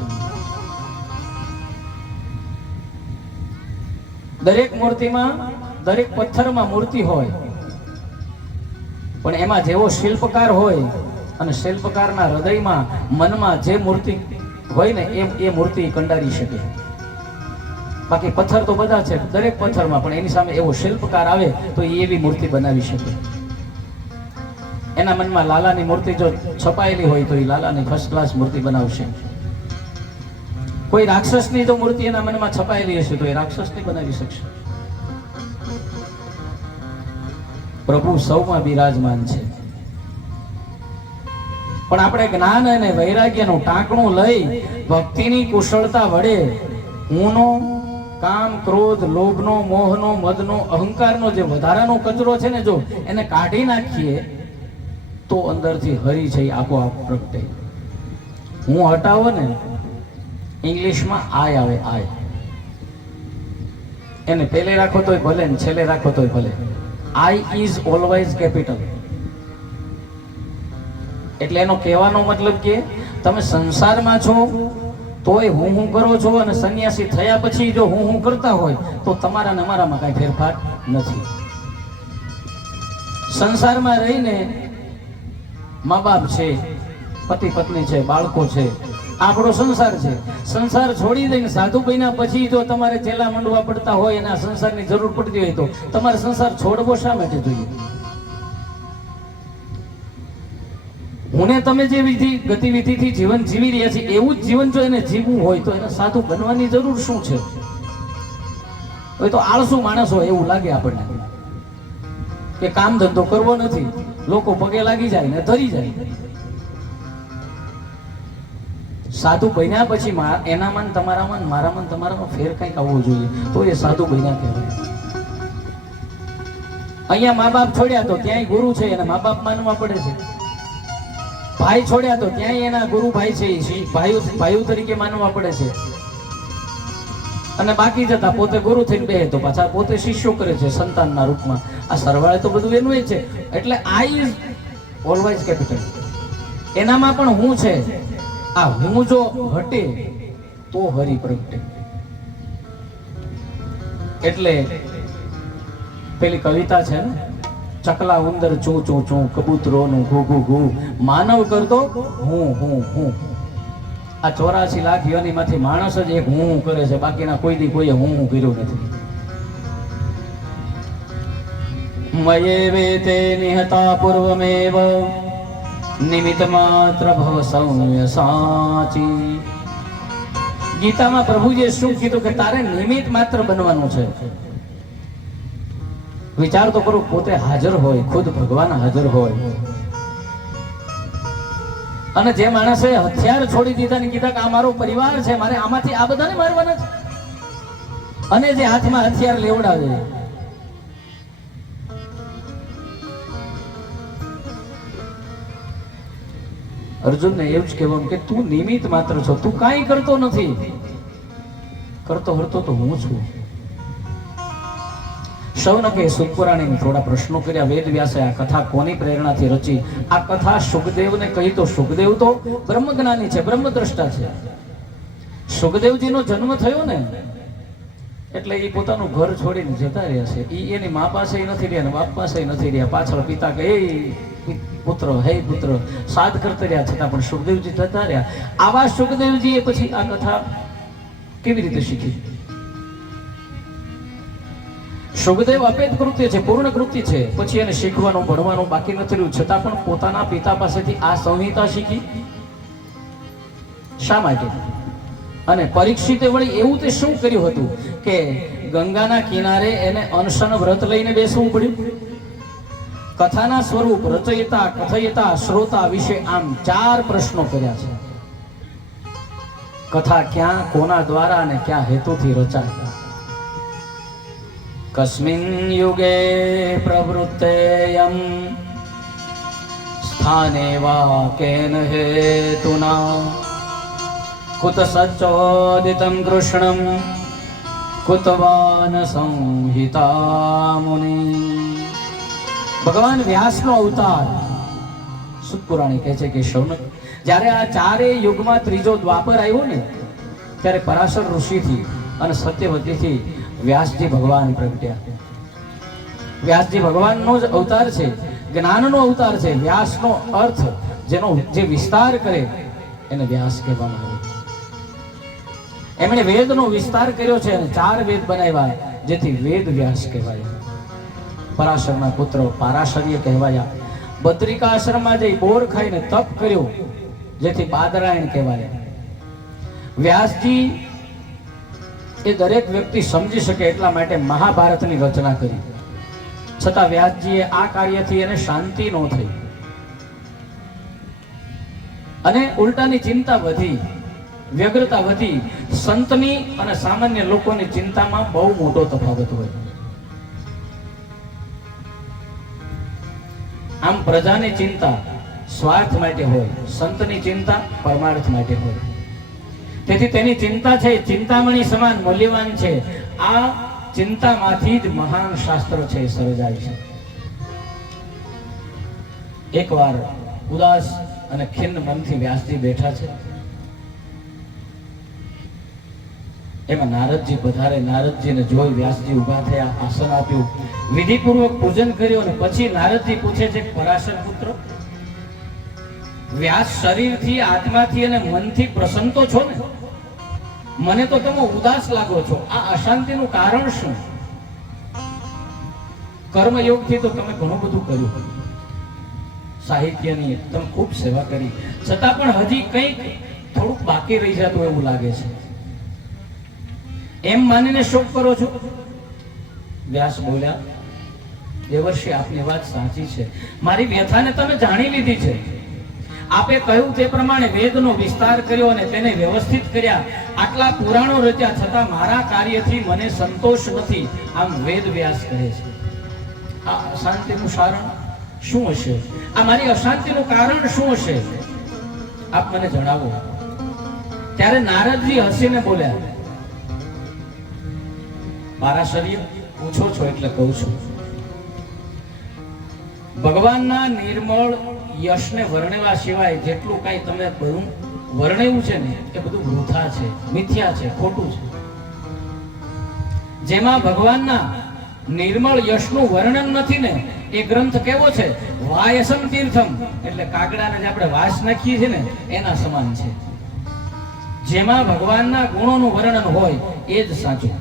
દરેક મૂર્તિમાં, દરેક પથ્થરમાં મૂર્તિ હોય, પણ એમાં જેવો શિલ્પકાર હોય અને શિલ્પકારના હૃદયમાં, મનમાં જે મૂર્તિ હોય ને એ મૂર્તિ કંડારી શકે. બાકી પથ્થર તો બધા છે, દરેક પથ્થરમાં, પણ એની સામે એવો શિલ્પકાર આવે તો એ એવી મૂર્તિ બનાવી શકે. એના મનમાં લાલાની મૂર્તિ જો છપાયેલી હોય તો એ લાલાની ફર્સ્ટ ક્લાસ મૂર્તિ બનાવશે. કોઈ રાક્ષસની જો મૂર્તિ એના મનમાં છપાયેલી હશે તો એ રાક્ષસની બનાવી શકશે. પ્રભુ સૌમાં બિરાજમાન છે. પણ આપણે જ્ઞાન અને વૈરાગ્યનું ટાંકણું લઈ ભક્તિની કુશળતા વડે હુંનો, કામ, ક્રોધ, લોભનો, મોહનો, મદનો, અહંકારનો જે વધારાનો કચરો છે ને જો એને કાઢી નાખીએ તો અંદરથી હરિ છે આપોઆપ પ્રગટે. હું હટાવો ને ઇંગ્લિશમાં આય આવે. આય એને પેલે રાખો તોય ભલે ને છેલ્લે રાખો તોય ભલે. આઈ ઇઝ ઓલવેઝ કેપિટલ. એટલે એનો કહેવાનો મતલબ કે તમે સંસારમાં છો તોય હું કરો છો અને સંન્યાસી થયા પછી જો હું કરતા હોય તો તમારા ને અમારામાં કઈ ફેરફાર નથી. સંસારમાં રહીને મા બાપ છે, પતિ પત્ની છે, બાળકો છે, આપણો સંસાર છે. સંસાર છોડી દઈને સાધુ બન્યા પછી જો તમારે ચેલા મંડવા પડતા હોય અને આ સંસારની જરૂર પડતી હોય તો તમારે સંસાર છોડવો શા માટે જોઈએ? હુંને તમે જે ગતિવિધિથી જીવન જીવી રહ્યા છે એવું જ જીવન જો એને જીવવું હોય તો એને સાધુ બનવાની જરૂર શું છે? હવે તો આળસુ માણસ હોય એવું લાગે આપણને કે કામ ધંધો કરવો નથી, લોકો પગે લાગી જાય ને ધરી જાય. સાધુ બન્યા પછી એનામાં તમારામાં, મારામાં, તમારામાં ફેર કંઈક આવવો જોઈએ તો એ સાધુ બન્યા કહેવાય. અહીંયા મા બાપ છોડ્યા તો ત્યાંય ગુરુ છે એને મા બાપ માનવા પડે છે. ભાઈ છોડ્યા તો ત્યાંય એના ગુરુ ભાઈ છે ભાઈઓ તરીકે માનવા પડે છે. અને બાકી જતા પોતે ગુરુ થઈને બેહે તો પાછા પોતે શિષ્યો કરે છે સંતાનના રૂપમાં. આ સરવાળે તો બધું એનું જ છે. એટલે આઈ ઇઝ ઓલવેઝ કેપિટલ. એનામાં પણ હું છે. આ હું જો હટે તો હરિ પ્રગટે. એટલે પેલી કવિતા છે ને, ચકલા ઉંદર ચૂ ચૂ ચૂ, કબૂતરોનું ઘુ ઘુ ઘુ, માનવ કરતો હું હું હું. આ 84 લાખ યોનીમાંથી માણસ જ એક હું કરે છે, બાકીના કોઈ દી કોઈએ હું કર્યું નથી. મયે વેતે નિહતા પૂર્વમેવ નિમિત્ત માત્ર ભવ સૌમ્ય સાચી. ગીતામાં પ્રભુજીએ શું કીધું કે તારે નિમિત્ત માત્ર બનવાનું છે. વિચાર તો કરો, પોતે હાજર હોય, ખુદ ભગવાન હાજર હોય, અને જે માણસે હથિયાર છોડી દીધા ને કીધા કે આ મારો પરિવાર છે, મારે આમાંથી આ બધાને મારવાના છે, અને જે હાથમાં હથિયાર લેવડાવે, અર્જુનને એવું જ કહેવાનું કે તું નિમિત્ત માત્ર છો, તું કાંઈ કરતો નથી. કરતો હરતો તો હું છું. શૌનકે સુતપુરાણીને થોડા પ્રશ્નો કર્યા. વેદ વ્યાસે આ કથા કોની પ્રેરણાથી રચી? આ કથા સુખદેવને કહી તો સુખદેવ તો બ્રહ્મજ્ઞાની છે, બ્રહ્મદ્રષ્ટા છે. સુખદેવજીનો જન્મ થયો ને એટલે એ પોતાનું ઘર છોડીને જતા રહ્યા છે. એ એની મા પાસે નથી રહ્યા ને બાપ પાસે નથી રહ્યા. પાછળ પિતા કહે, "હે પુત્ર, હે પુત્ર," સાદ કરતા રહ્યા, છતાં પણ સુખદેવજી જતા રહ્યા. આવા સુખદેવજીએ પછી આ કથા કેવી રીતે શીખી? સુખદેવ અપેત કૃત્ય છે, પૂર્ણ કૃત્ય છે, પછી એને શીખવાનું ભણવાનું બાકી નથી રહ્યું, છતાં પણ પોતાના પિતા પાસેથી આ સંહિતા શીખી. શા માટે? અને પરીક્ષિતે વળી એવું તે શું કર્યું હતું કે ગંગાના કિનારે એને અનશન વ્રત લઈને બેસવું પડ્યું? કથાના સ્વરૂપ, રચયિતા, કથયિતા, શ્રોતા વિશે આમ 4 પ્રશ્નો કર્યા છે. કથા ક્યાં, કોના દ્વારા અને ક્યાં હેતુથી રચાય? કસ્મિન યુગે પ્રવૃત્તેયં સ્થાને વા કેન હેતુના કુત સચ્ચોદિતં કૃષ્ણં કુતવાન સંહિતા મુનિ. ભગવાન વ્યાસનો અવતાર. સુત પુરાણી કહે છે કે શૌનક, જ્યારે આ 4 યુગમાં ત્રીજો દ્વાપર આવ્યો ને, ત્યારે પરાશર ઋષિથી અને સત્યવતીથી વ્યાસજી ભગવાન પ્રગટ્યા. વ્યાસજી ભગવાનનો જ અવતાર છે, જ્ઞાનનો અવતાર છે. વ્યાસનો અર્થ જેનો જે વિસ્તાર કરે એને વ્યાસ કહેવામાં આવે. એમણે વેદનો વિસ્તાર કર્યો છે અને 4 વેદ બનાવ્યા, જેથી વેદ વ્યાસ કહેવાય. પરાશરના પુત્ર પારાશર્ય કહેવાયા. બદ્રિકાશ્રમમાં જઈ બોર ખાઈને તપ કર્યો, જેથી બાદરાયણ કહેવાય. વ્યાસજી એ દરેક વ્યક્તિ સમજી શકે એટલા માટે મહાભારતની રચના કરી. છતાં વ્યાસજીએ આ કાર્યથી એને શાંતિ ન થઈ અને ઉલટાની ચિંતા વધી, વ્યગ્રતા વધી. સંતની અને સામાન્ય લોકોની ચિંતામાં બહુ મોટો તફાવત હોય. આમ પ્રજાની ચિંતા સ્વાર્થ માટે હોય, સંતની ચિંતા પરમાર્થ માટે હોય. તેથી તેની ચિંતા છે ચિંતામણી સમાન મૂલ્યવાન છે. આ ચિંતામાંથી જ મહાન શાસ્ત્ર છે સર્જાય છે. એકવાર ઉદાસ અને ખિન્ન મનથી વ્યાસજી બેઠા છે. એમાં નારદજી પધારે. નારદજીને જોઈ વ્યાસજી ઊભા થયા, આસન આપ્યું, વિધિપૂર્વક પૂજન કર્યું અને પછી નારદજી પૂછે છે, પરાશર પુત્ર, વ્યાસ શરીરથી, આત્માથી અને મનથી પ્રસન્ન તો છો ને? મને તો તમે ઉદાસ લાગો છો. આ અશાંતિનું કારણ શું? કર્મયોગથી તો તમે ઘણું બધું કર્યું, સાહિત્યની તમે ખૂબ સેવા કરી, છતાં પણ હજી કંઈક થોડુંક બાકી રહી જતું એવું લાગે છે. એમ માનીને શોક કરો છો? વ્યાસ બોલ્યા, દેવર્ષિ, આપની વાત સાચી છે. મારી વ્યથાને તમે જાણી લીધી છે. આપે કહ્યું તે પ્રમાણે વેદનો વિસ્તાર કર્યો અને તેને વ્યવસ્થિત કર્યા. આટલા પુરાણો રચ્યા, છતાં મારા કાર્યથી મને સંતોષ નથી. આમ વેદ વ્યાસ કહે છે. આ અશાંતિનું કારણ શું હશે? આ મારી અશાંતિનું કારણ શું હશે? આપ મને જણાવો. ત્યારે નારદજી હસીને બોલ્યા, પારાશર્ય, પૂછો છો એટલે કહું છું. ભગવાનના નિર્મળ યશને વર્ણવા સિવાય જેટલું કઈ તમે બધું વર્ણવ્યું છે ને, એ બધું વૃથા છે, મિથ્યા છે, ખોટું છે. જેમાં ભગવાનના નિર્મળ યશનું વર્ણન નથી ને, એ ગ્રંથ કેવો છે? વાયસમ તીર્થમ, એટલે કાગડાને જે આપણે વાસ નાખીએ છીએ ને એના સમાન છે. જેમાં ભગવાનના ગુણોનું વર્ણન હોય એ જ સાચું.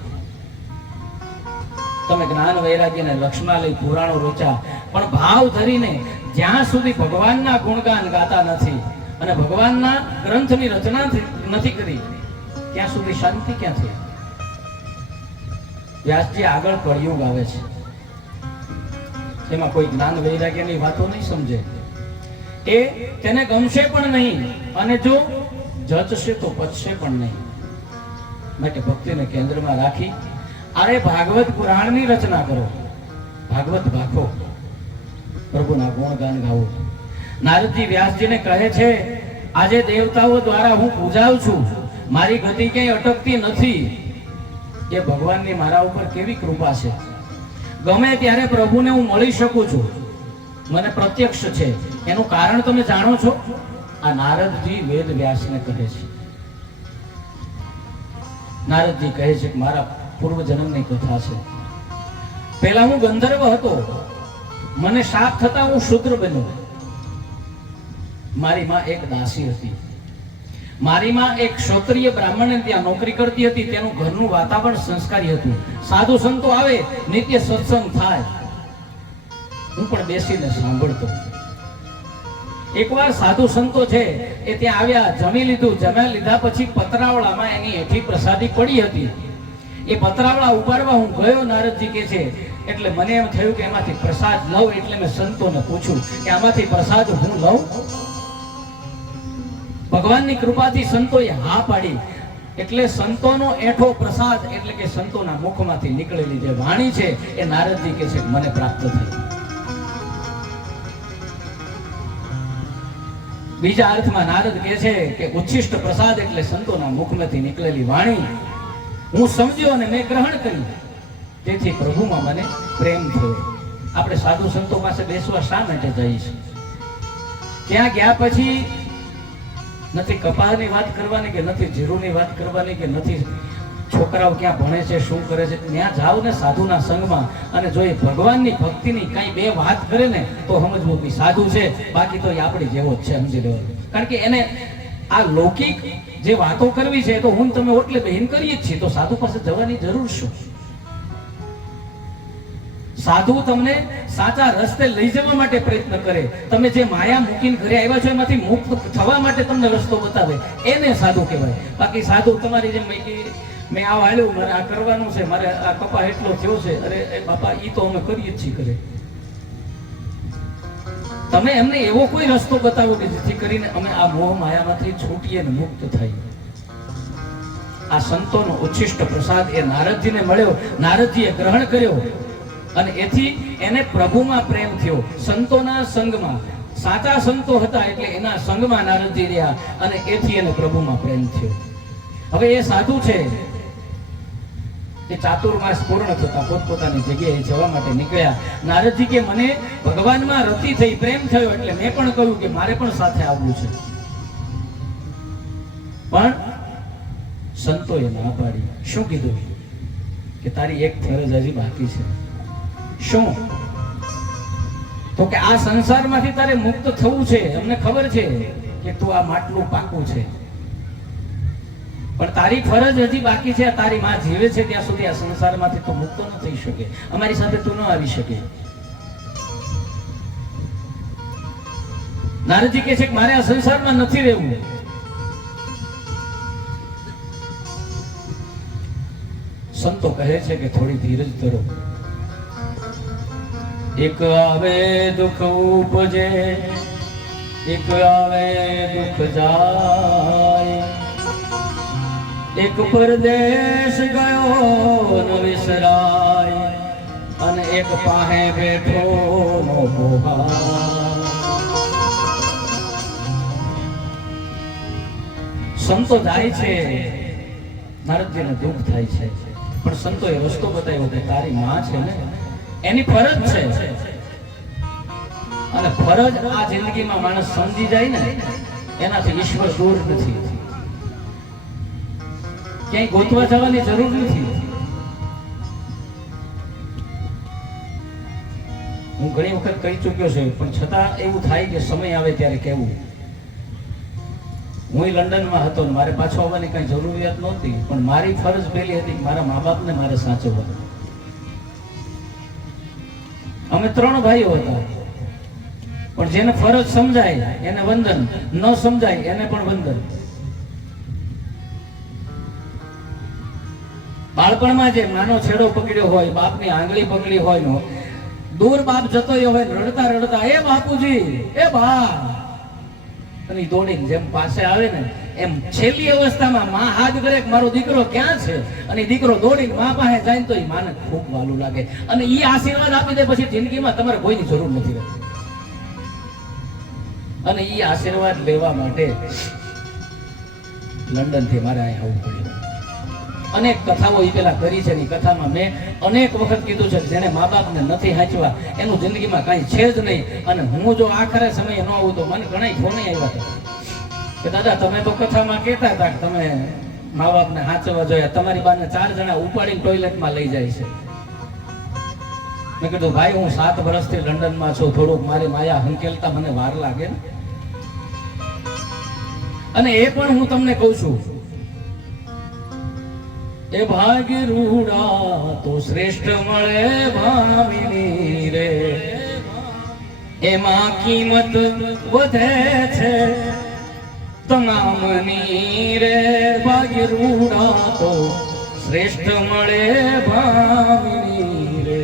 તમે જ્ઞાન વૈરાગ્ય ને લક્ષ્મણ લઈ પુરાણો રચ્યા, પણ ભાવ ધરીને જ્યાં સુધી ભગવાનના ગુણગાન ગાતા નથી અને ભગવાનના ગ્રંથની રચના નથી કરી, ત્યાં સુધી શાંતિ ક્યાંથી? વ્યાસજી આગળ કળિયુગ આવે છે. એમાં કોઈ જ્ઞાન વૈરાગ્યની વાતો નહીં સમજે, એ તેને ગમશે પણ નહીં અને જો જચશે તો પચશે પણ નહીં. માટે ભક્તિને કેન્દ્રમાં રાખી અરે ભાગવત પુરાણની રચના કરો, ભાગવત ભાખો, પ્રભુના ગુણગાન ગાવો. નારદજી વ્યાસજીને કહે છે, આજે દેવતાઓ દ્વારા હું પૂજાઉં છું, મારી ગતિ ક્યાંય અટકતી નથી. એ ભગવાનની મારા ઉપર કેવી કૃપા છે. ગમે ત્યારે પ્રભુને હું મળી શકું છું, મને પ્રત્યક્ષ છે. એનું કારણ તમે જાણો છો? આ નારદજી વેદ વ્યાસને કહે છે. નારદજી કહે છે કે મારા પૂર્વજન્મની કથા છે. પહેલા હું ગંધર્વ હતો, મને શાપ થતા હું શૂદ્ર બન્યો. મારી માં એક દાસી હતી. મારી માં એક ક્ષત્રિય બ્રાહ્મણને ત્યાં નોકરી કરતી હતી. તેનું ઘરનું વાતાવરણ સંસ્કારી હતું. સાધુ સંતો આવે, નિત્ય સત્સંગ થાય, હું પણ બેસીને સાંભળતો. એકવાર સાધુ સંતો છે એ ત્યાં આવ્યા, જમી લીધું. જમ્યા લીધા પછી પતરાવળામાં એની હેઠી પ્રસાદી પડી હતી. એ પતરાવળા ઉપાડવા હું ગયો, નારદજી કે છે, એટલે મને એમ થયું કે એમાંથી પ્રસાદ લઉં. એટલે મેં સંતોને પૂછ્યું કે આમાંથી પ્રસાદ હું લઉં? ભગવાનની કૃપાથી સંતોએ હા પાડી. એટલે સંતોનો એઠો પ્રસાદ એટલે કે સંતોના મુખમાંથી નીકળેલી જે વાણી છે એ નારદજી કે છે મને પ્રાપ્ત થઈ. બીજા અર્થમાં નારદ કહે છે કે ઉચ્છિષ્ટ પ્રસાદ એટલે સંતોના મુખમાંથી નીકળેલી વાણી હું સમજ્યો અને મેં ગ્રહણ કરી. તેથી પ્રભુમાં મને પ્રેમ થયો. આપણે સાધુ સંતો પાસે બેસવા શા માટે જઈએ છીએ? ત્યાં ગયા પછી નથી કપાળની વાત કરવાની, કે નથી જીરુની વાત કરવાની, કે નથી છોકરાઓ ક્યાં ભણે છે, શું કરે છે. ત્યાં જાઓ ને સાધુના સંગમાં, અને જો એ ભગવાનની ભક્તિની કઈ બે વાત કરે ને તો સમજવું કે સાધુ છે, બાકી તો એ આપણી જેવો જ છે, સમજી લેવાનું. કારણ કે એને આ લૌકિક જે વાતો કરવી છે તો હું તમે ઓટલે બહેન કરીએ જ છીએ, તો સાધુ પાસે જવાની જરૂર શું? સાધુ તમને સાચા રસ્તે લઈ જવા માટે પ્રયત્ન કરે. તમે જે માયા મૂકીને ઘરે આવ્યા છો એમાંથી મુક્ત થવા માટે તમને રસ્તો બતાવે, એને સાધુ કહેવાય. બાકી સાધુ તમારી જેમ મેં આ હાલ્યું, મારે આ કરવાનું છે, મારે આ કપા એટલો થયો છે, અરે એ બાપા ઈ તો અમે કરીએ જ છીએ કરે. તમે એમને એવો કોઈ રસ્તો બતાવો કે જેથી કરીને અમે આ મોહ માયામાંથી છૂટીએ ને મુક્ત થઈએ. આ સંતોનો ઉચ્છિષ્ટ પ્રસાદ એ નારદજીને મળ્યો. નારદજીએ ગ્રહણ કર્યો અને એથી એને પ્રભુમાં પ્રેમ થયો. સંતોના સંગમાં, સાચા સંતો હતા એટલે એના સંગમાં નારદજી રહ્યા અને એથી એને પ્રભુમાં પ્રેમ થયો. હવે એ સાધુ છે એ ચાતુર્માસ પૂર્ણ થતા પોતપોતાની જગ્યાએ જવા માટે નીકળ્યા. નારદજી કે મને ભગવાનમાં રતિ થઈ, પ્રેમ થયો, એટલે મેં પણ કહ્યું કે મારે પણ સાથે આવવું છે. પણ સંતોએ ના પાડી. શું કીધું? કે તારી એક ફરજ હજી બાકી છે. શું? તો કે આ સંસારમાંથી તારે મુક્ત થવું છે. અમને ખબર છે કે તું આ માટલું પાકું છે, પણ તારી ફરજ હજી બાકી છે. તારી માં જીવે છે ત્યાં સુધી આ સંસારમાંથી તો મુક્ત ન થઈ શકે. અમારી સાથે તું ન આવી શકે. નારદજી કહે છે કે મારે આ સંસારમાં નથી રહેવું. સંતો કહે છે કે થોડી ધીરજ ધરો. એક આવે દુઃખ ઉપજે, એક આવે દુઃખ જાય. એક પરદેશ ગયો ન વિસરાય, અને એક પાહે બેઠો નો પોહાય. સંતો જાય છે, નારદજીને દુઃખ થાય છે, પણ સંતોએ રસ્તો બતાવ્યો કે તારી માં છે ને એની ફરજ છે. અને ફરજ આ જિંદગીમાં માણસ સમજી જાય ને એનાથી ઈશ્વર દૂર નથી. ક્યાંય ગોતવા જવાની જરૂર નથી. હું ઘણી વખત કહી ચૂક્યો છું, પણ છતાં એવું થાય કે સમય આવે ત્યારે કહેવું. હું લંડનમાં હતો ને મારે પાછો આવવાની કઈ જરૂરિયાત નહોતી, પણ મારી ફરજ પેલી હતી કે મારા મા બાપને મારે સાચવવા. અમે 3 ભાઈઓ હતા, પણ જેને ફરજ સમજાય એને વંદન, ન સમજાય એને પણ વંદન. બાળપણમાં જે નાનો છેડો પકડ્યો હોય, બાપની આંગળી પકડી હોય, દૂર બાપ જતો હોય, રડતા રડતા એ બાપુજી, એ બા, અને દોડીને જેમ પાસે આવે ને એમ છેલ્લી અવસ્થામાં માં હાથ કરે કે મારો દીકરો ક્યાં છે, અને દીકરો દોડીને માં પાસે જાય તો એ માને ખૂબ વાલું લાગે, અને એ આશીર્વાદ આપી દે. પછી જિંદગીમાં તમારે કોઈની જરૂર નથી રહેતી. અને એ આશીર્વાદ લેવા માટે લંડન થી મારે અહીં આવવું પડ્યું. અનેક કથાઓ એ પેલા કરી છે. કથામાં મેં અનેક વખત કીધું છે જેને મા બાપને નથી હાચવા એનું જિંદગીમાં કઈ છે જ નહીં. અને હું જો આખરે સમયે ન આવું તો મને ઘણા ફોન આવ્યા હતા કે દાદા તમે તો કથામાં કહેતા હતા કે તમે મા બાપને હાચવવા જોઈએ. તમારી બાને 4 જણા ઉપાડીને ટોયલેટમાં લઈ જાય છે. મેં કીધું ભાઈ હું 7 વર્ષથી લંડનમાં છું, થોડુંક મારી માયા હંકેલતા મને વાર લાગે ને. અને એ પણ હું તમને કહું છું, એ ભાગ્ય રૂડા તો શ્રેષ્ઠ મળે ભામિની રે, એમાં કિંમત વધે છે તમામની રે. ભાગ્ય રૂડા તો શ્રેષ્ઠ મળે ભામિની રે.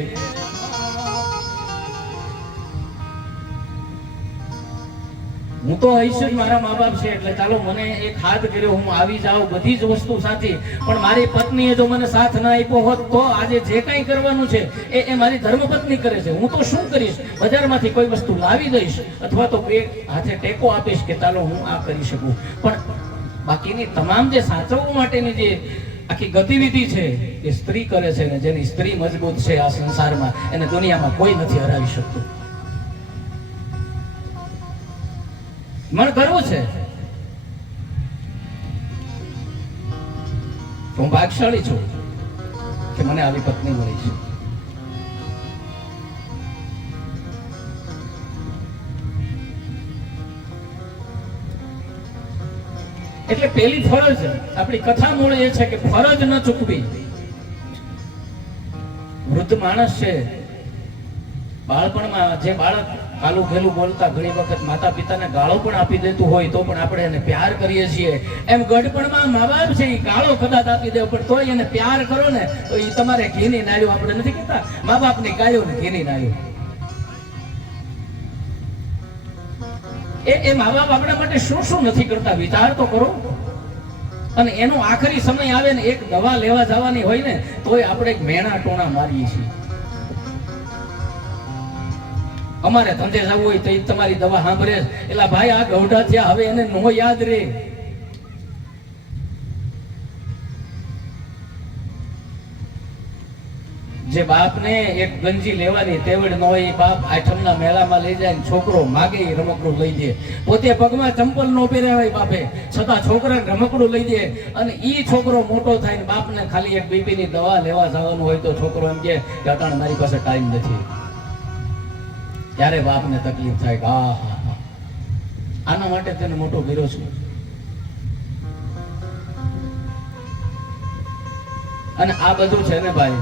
હું તો હઈશ જ, મારા મા બાપ છે એટલે ચાલો મને એક હાથ કર્યો, હું આવી જાઉં બધી જ વસ્તુ સાચી. પણ મારી પત્નીએ જો મને સાથ ના આપ્યો હોત તો આજે જે કંઈ કરવાનું છે એ મારી ધર્મપત્ની કરે છે. હું તો શું કરીશ, બજારમાંથી કોઈ વસ્તુ લાવી દઈશ અથવા તો બે હાથે ટેકો આપીશ કે ચાલો હું આ કરી શકું. પણ બાકીની તમામ જે સાચવવા માટેની જે આખી ગતિવિધિ છે એ સ્ત્રી કરે છે, ને જેની સ્ત્રી મજબૂત છે આ સંસારમાં એને દુનિયામાં કોઈ નથી હરાવી શકતું. મને કરવું છે, હું ભાગશાળી છું કે મને આવી પત્ની મળી છે. એટલે પેલી ફરજ આપણી કથા મૂળ એ છે કે ફરજ ન ચૂકવી. વૃદ્ધ માણસ છે, બાળપણમાં જે બાળક કાલું ઘેલું બોલતા ઘણી વખત માતા પિતાને ગાળો પણ આપી દેતું હોય તો પણ આપણે એને પ્યાર કરીએ છીએ. એમ ગઢપણમાં મા બાપ છે એ ગાળો કદાચ આપી દે પણ તોય એને પ્યાર કરો ને તો એ તમારે ઘીની નાળ્યું, આપણે નથી કહેતા મા બાપની ગાયો ને ઘીની નાળ્યું. એ મા બાપ આપણા માટે શું શું નથી કરતા વિચાર તો કરો. અને એનો આખરી સમય આવે ને એક દવા લેવા જવાની હોય ને તોય આપણે એક મેણા ટોણા મારીએ છીએ. અમારે ધંધે જવું હોય તો તમારી દવા સાંભળે એટલે ભાઈ આ ગૌઢા થયા હવે એને નો યાદ રે. જે બાપને એક ગંજી લેવાની તેવડ ન હોય, બાપ આઠમના મેળામાં લઈ જાય, છોકરો માગે એ રમકડું લઈ દે. પોતે પગમાં ચંપલ નો પહેર્યા હોય બાપે, છતાં છોકરાને રમકડું લઈ દે. અને ઈ છોકરો મોટો થાય ને બાપને ખાલી એક બીપીની દવા લેવા જવાનું હોય તો છોકરો એમ કે અટાણે મારી પાસે ટાઈમ નથી. ત્યારે બાપને તકલીફ થાય કે આના માટે તેને મોટો કર્યો છું. અને આ બધું છે ને ભાઈ,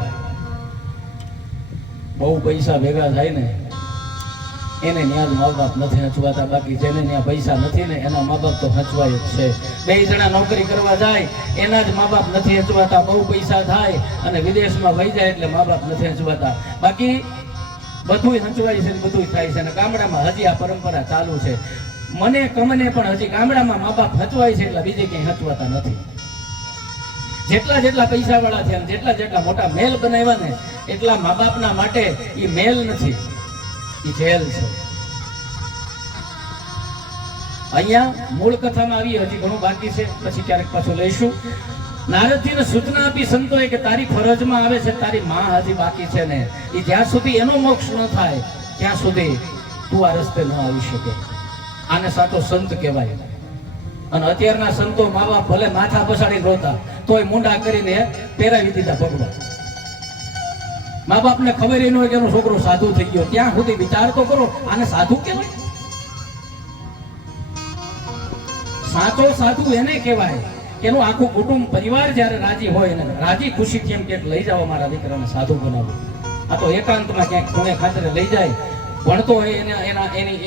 બહુ પૈસા ભેગા થાય ને એને ન્યા જ મા બાપ નથી હચવાતા. બાકી જેને ત્યાં પૈસા નથી ને એના મા બાપ તો હચવાય જ છે. 2 જણા નોકરી કરવા જાય એના જ મા બાપ નથી હચવાતા. બહુ પૈસા થાય અને વિદેશમાં વહી જાય એટલે મા બાપ નથી હચવાતા. બાકી બધું હંચવાય છે, બધું થાય છે. અને ગામડામાં હજી આ પરંપરા ચાલુ છે. મને કમને પણ હજી ગામડામાં મા બાપ હચવાય છે એટલે બીજે ક્યાંય હચવાતા નથી. જેટલા પૈસા વાળા છે, જેટલા મોટા મહેલ બનાવ્યા ને એટલા મા બાપના માટે એ મહેલ નથી, એ જેલ છે. અહીંયા મૂળ કથામાં આવી, હજી ઘણું બાકી છે, પછી ક્યારેક પાછું લઈશું. નારદજીને સૂચના આપી સંતોએ કે તારી ફરજમાં આવે છે, તારી માં હજી બાકી છે ને એ જ્યાં સુધી એનો મોક્ષ ન થાય ત્યાં સુધી તું આ રસ્તે ન આવી શકે. આને સાચો સંત કહેવાય. અને અત્યારના સંતો મા બાપ ભલે માથા પછાડી રોતા તોય મુંડા કરીને પહેરાવી દીધા પગમાં. મા બાપને ખબર ન હોય કે એનો છોકરો સાધુ થઈ ગયો, ત્યાં સુધી વિચાર તો કરો આને સાધુ કહેવાય? સાચો સાધુ એને કહેવાય એનું આખું કુટુંબ પરિવાર જ્યારે રાજી હોય ને રાજી ખુશીથી એમ કે લઈ જાઓ મારા દીકરાને સાધુ બનાવો. આ તો એકાંતમાં ક્યાંક ખૂણે ખાતરે લઈ જાય, ભણતો હોય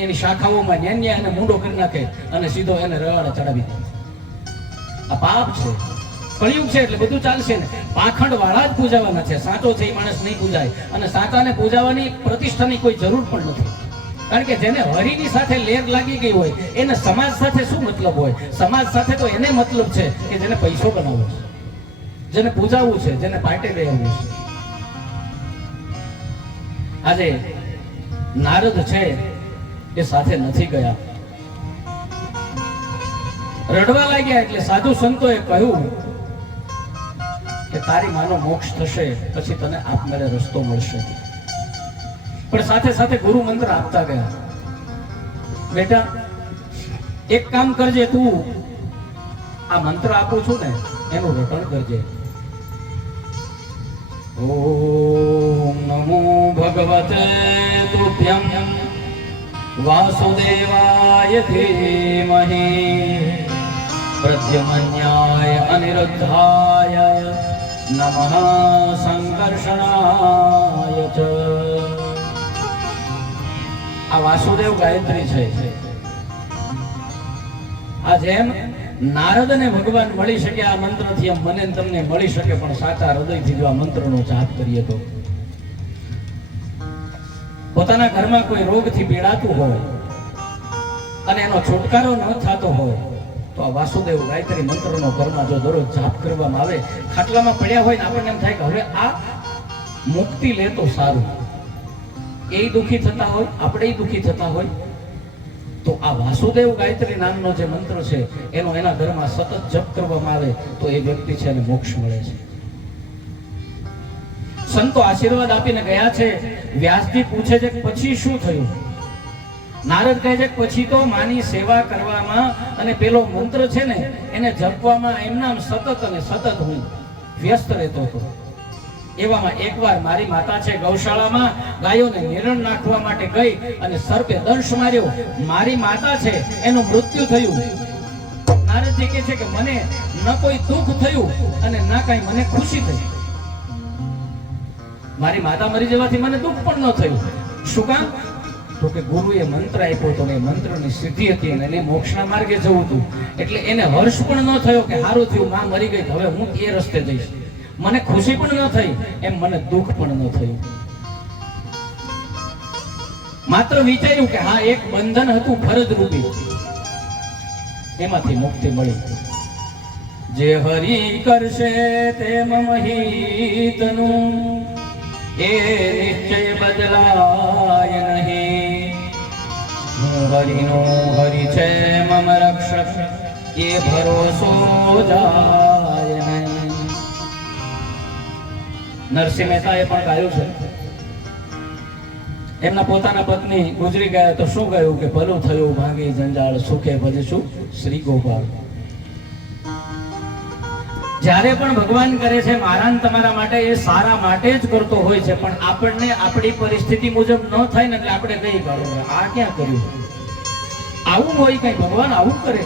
એની શાખાઓમાં ન્યા એને મૂંડો કરી નાખે અને સીધો એને રવાડે ચડાવી દે. આ પાપ છે, કળિયુગ છે એટલે બધું ચાલશે ને. પાખંડ વાળા જ પૂજાવાના છે, સાચો છે એ માણસ નહીં પૂજાય. અને સાચાને પૂજાવાની પ્રતિષ્ઠાની કોઈ જરૂર પણ નથી. કારણ કે જેને હરિની સાથે લેર લાગી ગઈ હોય એને સમાજ સાથે શું મતલબ હોય? સમાજ સાથે તો એને મતલબ છે કે જેને પૈસો બનાવવો છે, જેને પૂજાવવું છે, જેને પાર્ટી લેવું છે. આજે નારદ છે એ સાથે નથી ગયા, રડવા લાગ્યા. એટલે સાધુ સંતોએ કહ્યું કે તારી માનો મોક્ષ થશે પછી તને આપમેળે રસ્તો મળશે. પણ સાથે સાથે ગુરુ મંત્ર આપતા ગયા. બેટા એક કામ કરજે, તું આ મંત્ર આપું છું ને એનું રટણ કરજે. ઓમ નમો ભગવતે તુભ્યં વાસુદેવાય ધીમહિ પ્રદ્યુમ્નાય અનિરુદ્ધાય નમઃ સંકર્ષણાય ચ. આ વાસુદેવ ગાયત્રી છે. આ જેમ નારદને ભગવાન મળી શકે આ મંત્રથી, એમ મને તમને મળી શકે, પણ સાચા હૃદયથી જો આ મંત્રનો જાપ કરીએ તો. પોતાના ઘરમાં કોઈ રોગથી પીડાતું હોય અને એનો છુટકારો ન થતો હોય તો આ વાસુદેવ ગાયત્રી મંત્રનો ઘરમાં જો દરરોજ જાપ કરવામાં આવે, ખાટલામાં પડ્યા હોય ને આપણને એમ થાય કે હવે આ મુક્તિ લે તો સારું. એ દુઃખી થતા હોય, આપણે દુઃખી થતા હોય, તો આ વાસુદેવ ગાયત્રી નામનો જે મંત્ર છે એનો એના ઘરમાં સતત જપ કરવામાં આવે તો એ વ્યક્તિ છે એને મોક્ષ મળે છે. સંતો આશીર્વાદ આપીને ગયા છે. વ્યાસજી પૂછે છે કે પછી શું થયું? નારદ કહે છે કે પછી તો માની સેવા કરવામાં અને પેલો મંત્ર છે ને એને જપવામાં એમનામ સતત અને સતત હું વ્યસ્ત રહેતો હતો. એવામાં એકવાર મારી માતા છે ગૌશાળામાં ગાયોને નિરણ નાખવા માટે ગઈ અને સર્પે દંશ માર્યો. મારી માતા છે એનું મૃત્યુ થયું. નારદજી કહે છે કે મને ન કોઈ દુઃખ થયું અને ના કઈ મને ખુશી થઈ. મારી માતા મરી જવાથી મને દુઃખ પણ ન થયું. શું કામ? તો કે ગુરુએ મંત્ર આપ્યો તો એ મંત્રની સિદ્ધિ હતી અને એને મોક્ષના માર્ગે જવું હતું. એટલે એને હર્ષ પણ ન થયો કે સારું થયું, માં મરી ગઈ, હવે હું એ રસ્તે જઈશ. મને ખુશી પણ ન થઈ, એમ મને દુઃખ પણ ન થયું. માત્ર વિચાર્યું કે હા, એક બંધન હતું ફરજ રૂપી, એમાંથી મુક્તિ મળી. જે હરિ કરશે તે મમ હિતનું, એ નિશ્ચય બદલાય નહીં. હું હરિનો હરિ છે મમ રક્ષક, એ ભરોસો જાય નહીં. નરસિંહ મહેતાએ પણ ગાયું છે. એમના પોતાના પત્ની ગુજરી ગયા તો શું ગાયું કે ભલું થયું ભાંગી જંજાળ, સુખે ભજીશું શ્રી ગોપાલ. જ્યારે પણ ભગવાન કરે છે મારા ને તમારા માટે, એ સારા માટે જ કરતો હોય છે. પણ આપણને આપણી પરિસ્થિતિ મુજબ ન થાય ને એટલે આપણે કઈ કાઢવું, આ ક્યાં કર્યું, આવું હોય કઈ, ભગવાન આવું કરે.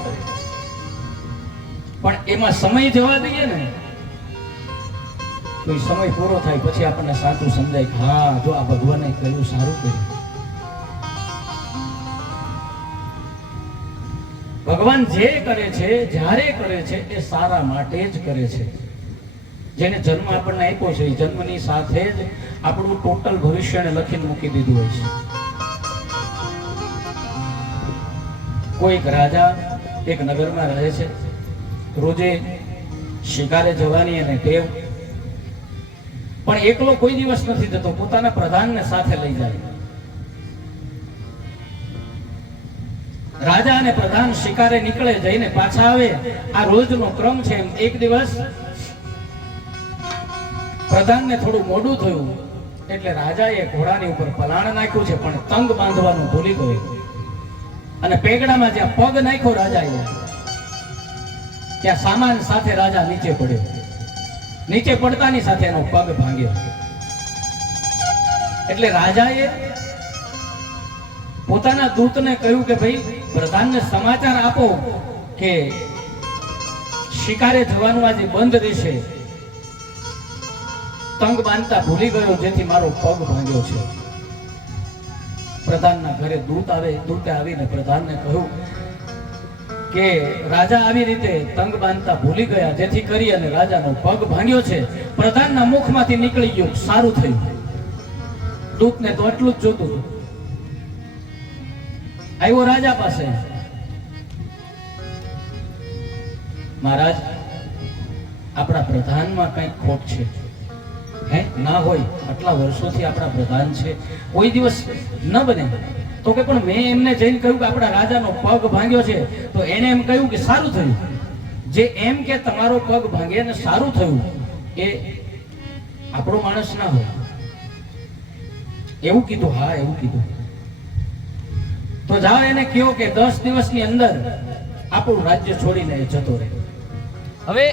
પણ એમાં સમય જવા દઈએ ને તો એ સમય પૂરો થાય પછી આપણને સાચું સમજાય કે હા, જો આ ભગવાને કર્યું સારું કર્યું. ભગવાન જે કરે છે, જ્યારે કરે છે, એ સારા માટે જ કરે છે. જેને જન્મ આપણને આપ્યો છે એ જન્મની સાથે જ આપણું ટોટલ ભવિષ્યને લખીને મૂકી દીધું હોય છે. કોઈક રાજા એક નગરમાં રહે છે. રોજે શિકારે જવાની એને ટેવ, પણ એકલો કોઈ દિવસ નથી જતો, પોતાના પ્રધાનને સાથે લઈ જાય. રાજા અને પ્રધાન શિકારે નીકળે, જઈને પાછા આવે, આ રોજનો ક્રમ છે. એક દિવસ પ્રધાનને થોડું મોડું થયું એટલે રાજાએ ઘોડાની ઉપર પલાણ નાખ્યું છે, પણ તંગ બાંધવાનું ભૂલી ગયો અને પેગડામાં જ્યાં પગ નાખ્યો રાજાએ, ત્યાં સામાન સાથે રાજા નીચે પડ્યો. નીચે પડતાની સાથે એનો પગ ભાંગ્યો. એટલે રાજાએ પોતાના દૂતને કહ્યું કે ભાઈ, પ્રધાનને સમાચાર આપો કે શિકારે જવાનું આજે બંધ રહેશે, તંગ બાંધતા ભૂલી ગયો જેથી મારો પગ ભાંગ્યો છે. પ્રધાનના ઘરે દૂત આવે. દૂતે આવીને પ્રધાનને કહ્યું કે રાજા આવી રીતે તંગ બાંધતા ભૂલી ગયા જેથી કરી અને રાજાનો પગ ભાંગ્યો છે. પ્રધાનના મુખમાંથી નીકળી ગયું, સારું થયું. દૂતને તો એટલું જ જોતું હતું. આવ્યો રાજા પાસે, મહારાજ, આપણા પ્રધાનમાં કંઈક ખોટ છે. હે, ના હોય, આટલા વર્ષોથી આપણા પ્રધાન છે, કોઈ દિવસ ન બને. તો કે પણ મેં એમને જઈને કહ્યું કે આપણા રાજાનો પગ ભાંગ્યો છે, તો એને એમ કહ્યું કે સારું થયું. જે એમ કે તમારો પગ ભાંગે ને સારું થયું, એ આપણો માણસ ના હોય. એવું કીધું. હા, એવું કીધું. તો જાઓ એને કહ્યો કે 10 દિવસની અંદર આપણું રાજ્ય છોડીને જતો રહે. હવે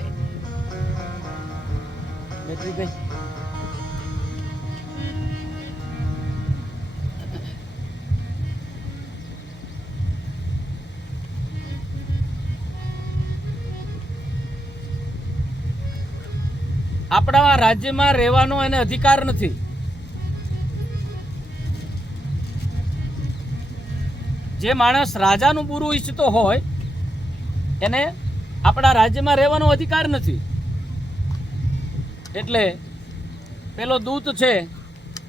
બેટરી ગઈ. આપણા રાજ્યમાં રહેવાનો એને અધિકાર નથી. જે માણસ રાજાનું બુરું ઈચ્છતો હોય એને આપણા રાજ્યમાં રહેવાનો અધિકાર નથી. એટલે પેલો દૂત છે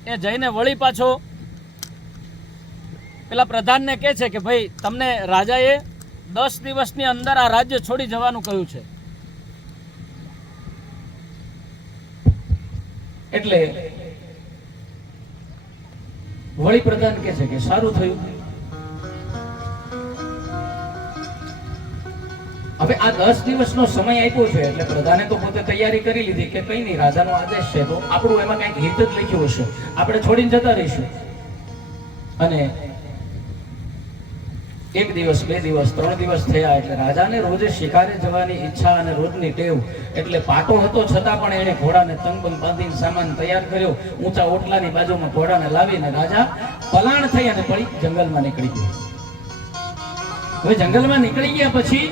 એ જઈને વળી પાછો પેલા પ્રધાનને કહે છે કે ભાઈ તમને રાજાએ 10 દિવસની અંદર આ રાજ્ય છોડી જવાનું કહ્યું છે. એટલે વળી પ્રધાન કહે છે કે સારું થયું. હવે આ 10 દિવસનો સમય આપ્યો છે એટલે પ્રધાને તો પોતે તૈયારી કરી લીધી કે કઈ નહીં, રાજાનો આદેશ છે તો આપણું એમાં કંઈક હિત જ લખ્યું હશે, આપણે છોડીને જતા રહીશું. અને 1 દિવસ 2 દિવસ 3 દિવસ થયા એટલે રાજાને રોજે શિકારે જવાની ઈચ્છા અને રોજની ટેવ. એટલે પાટો હતો છતાં પણ એણે ઘોડાને તંગબંગ બાંધીને સામાન તૈયાર કર્યો. ઊંચા ઓટલાની બાજુમાં ઘોડાને લાવીને રાજા પલાણ થઈ અને પડી જંગલમાં નીકળી ગયો. હવે જંગલમાં નીકળી ગયા પછી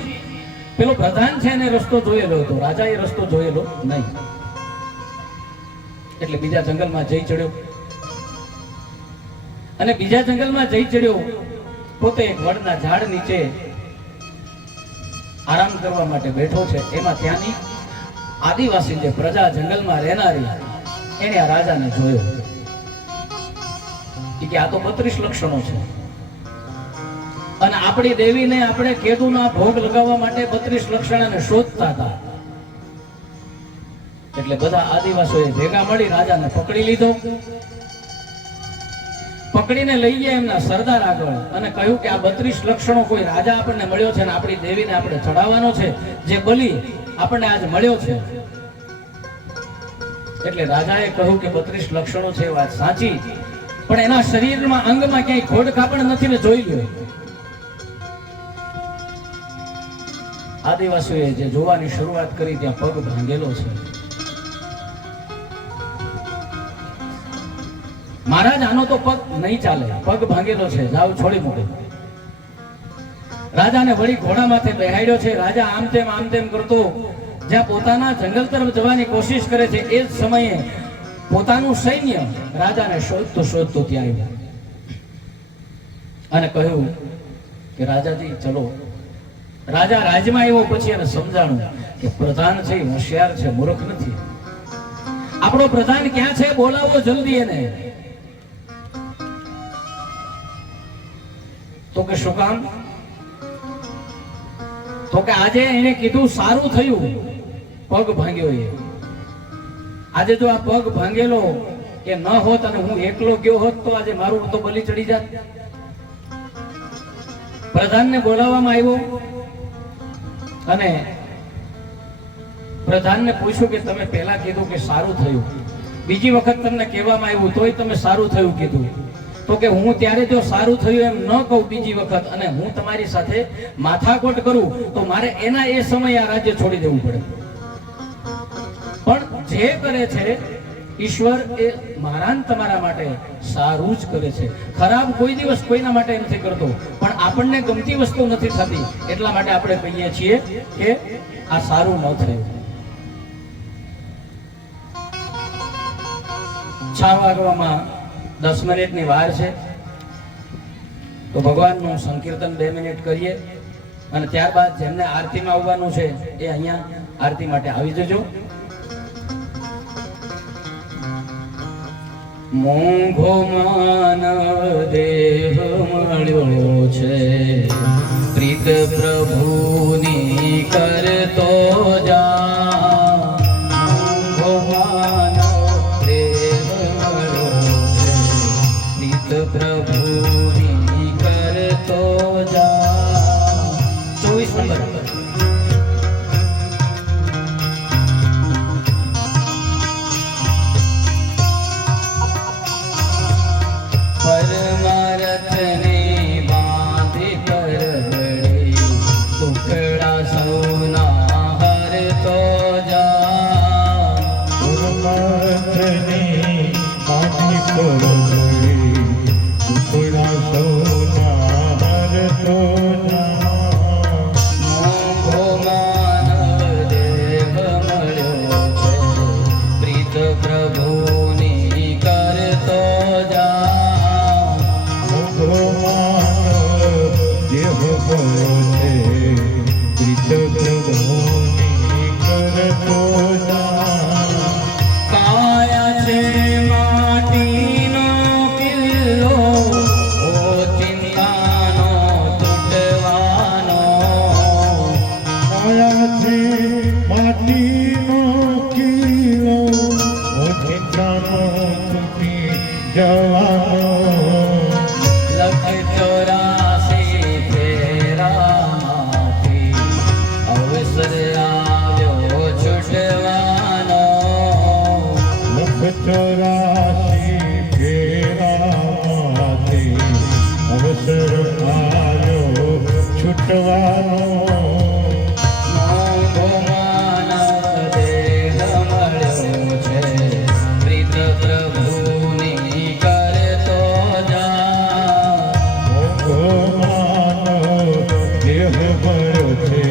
પેલો પ્રધાન છે એને રસ્તો જોયેલો હતો, રાજાએ રસ્તો જોયેલો નહીં. એટલે બીજા જંગલમાં જઈ ચડ્યો અને બીજા જંગલમાં જઈ ચડ્યો. પોતે એક વડના ઝાડ નીચે આરામ કરવા માટે બેઠો છે. એમાં ત્યાંની આદિવાસી જે પ્રજા જંગલમાં રહેનારી એને આ રાજાને જોયો કે આ તો 32 લક્ષણો છે અને આપણી દેવીને આપણે કેદુના ભોગ લગાવવા માટે 32 લક્ષણોને શોધતા હતા. એટલે બધા આદિવાસીઓએ ભેગા મળી રાજાને પકડી લીધો. પકડીને લઈ ગયા એમના સરદાર આગળ અને કહ્યું કે આ 32 લક્ષણો કોઈ રાજા આપણને મળ્યો છે ને આપણી દેવીને આપણે ચડાવવાનો છે, જે બલી આપણને આજ મળ્યો છે. એટલે રાજાએ કહ્યું કે 32 લક્ષણો છે, વાત સાચી, પણ એના શરીરમાં અંગમાં ક્યાંય ખોડખાપણ નથી, મેં જોઈ લ્યો. આદિવાસીઓએ જે જોવાની શરૂઆત કરી ત્યાં પગ ભાંગેલો છે. મહારાજ આનો તો પગ નહીં ચાલે, પગ ભાંગેલો છે, જાવ છોડી મૂકો. રાજાને વળી ઘોડા માથે બેહાડ્યો છે. રાજા આમ તેમ કરતો જ્યાં પોતાના જંગલ તરફ જવાની કોશિશ કરે છે એ જ સમયે પોતાનું સૈન્ય રાજાને શોધતું ત્યાં આવ્યું અને કહ્યું કે રાજાજી ચલો. રાજા રાજમાં આવ્યો પછી એને સમજાણું કે પ્રધાન છે એ હોશિયાર છે, મૂર્ખ નથી. આપણો પ્રધાન ક્યાં છે, બોલાવો જલ્દી એને. તો કે શું કામ? તો કે આજે એને કીધું સારું થયું પગ ભાંગ્યો. એ આજે જો આ પગ ભાંગેલો કે ન હોત અને હું એકલો ગયો હોત તો આજે મારું તો બલી ચડી જાત. પ્રધાનને બોલાવવામાં આવ્યો અને પ્રધાનને પૂછ્યું કે તમે પહેલા કીધું કે સારું થયું, બીજી વખત તમને કહેવામાં આવ્યું તોય તમે સારું થયું કીધું. તો કે હું ત્યારે જો સારું થયું એમ ન કહું બીજી વખત અને હું તમારી સાથે માથાકોટ કરું તો મારે એના એ સમયે આ રાજ્ય છોડી દેવું પડે. પણ જે કરે છે ઈશ્વર એ મારા ને તમારા માટે સારું જ કરે છે. ખરાબ કોઈ દિવસ કોઈના માટે નથી કરતો, પણ આપણને ગમતી વસ્તુ નથી થતી એટલા માટે આપણે કહીએ છીએ કે આ સારું ન થયું. 6 વાગવામાં 10 મિનિટની વાર છે તો ભગવાનનું સંકીર્તન 2 મિનિટ કરીએ અને ત્યારબાદ જેમને આરતીમાં આવવાનું છે એ અહીંયા આરતી માટે આવી જજો. મોંઘો માનવ દેહ મળ્યો છે, પ્રીત પ્રભુની કરતો જા. મોંઘો માનવ દેહ મળ્યો છે, પ્રીત પ્રભુની કરતો જા. 24 નંબર. પરમારથને બાંધી પરવડે, ટુકડા સૌના હરતો જા. છૂટવાનો મોંઘો માનવ દેહ મળ્યો છે પ્રીત પ્રભુની કરતો જા ભગવાન દેહ ભરો છે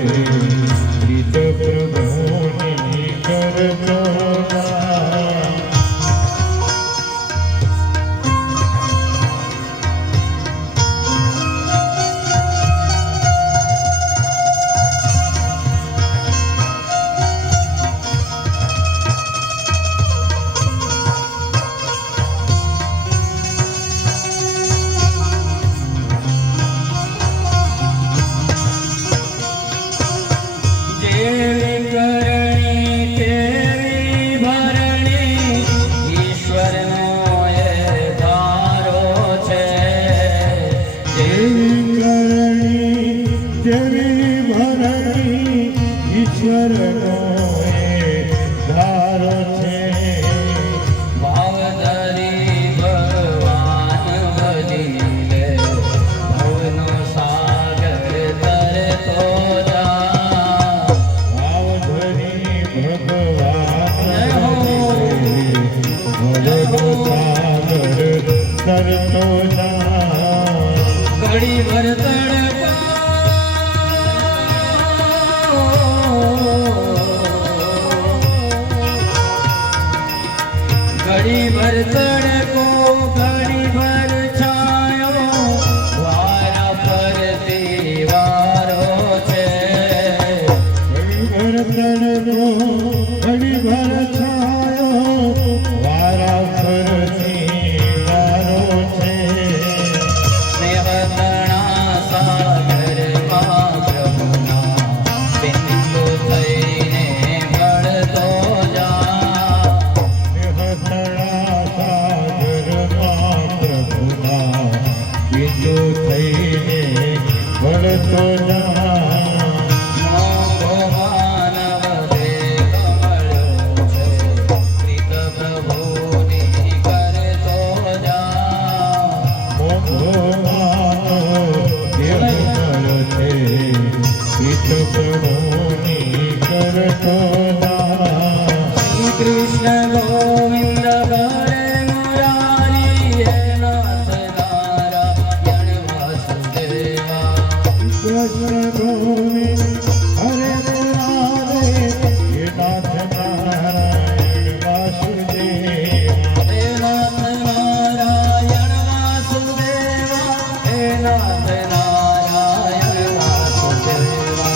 ગીત પ્રભુની કરતો ના. જેવી કરણી તેવી ભરણી ઈશ્વરનો એ ધારો છે જેવી કરણી જેવી ભરણી ઈશ્વરનો એ ધારો છે. ભાવધરી ભગવાન ભજી લે ભવનો સાગર તરતો જા ભાવધરી ભગવાન ભલો સાગર તરતો ના. ઘડી ભર ઘડી ભર તડકો ઘડી ભર છાયો વારા ફરતી વારો છે ઘડી ભર તડકો ઘડી ભર છાયો વારા ફરતી વારો છે. સ્નેહતણા સાગરમાં પ્રભુના બિંદુ થઈને ભળતો જા નિહતણા સાગરમાં પ્રભુના બિંદુ થઈને વળતો જા. મોંઘો માનવ દેહ મળ્યો છે પ્રીત પ્રભુની કરતો જા ભગવાન દેહ મળે છે ગીત પ્રભુની કરતો ના. શ્રી કૃષ્ણ ગોવિંદ હરે મુરારી હે નાથ નારાયણ વાસુદેવા કૃષ્ણ ગોવિંદ હરે મુરારે હે નાથ નારાયણ વાસુદેવ. હે નાથ નારાયણ વાસુદેવા હે નાથ નારાયણ વાસુદેવા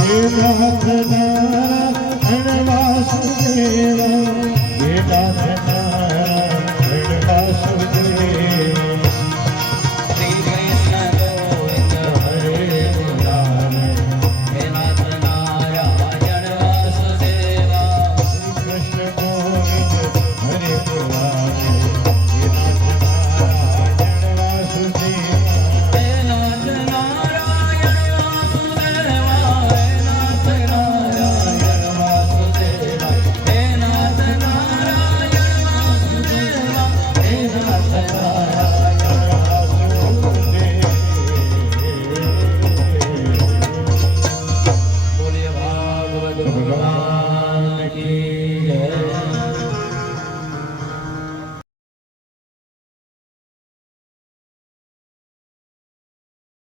હે નાથ નારાયણ વાસુદેવ. હે નાથ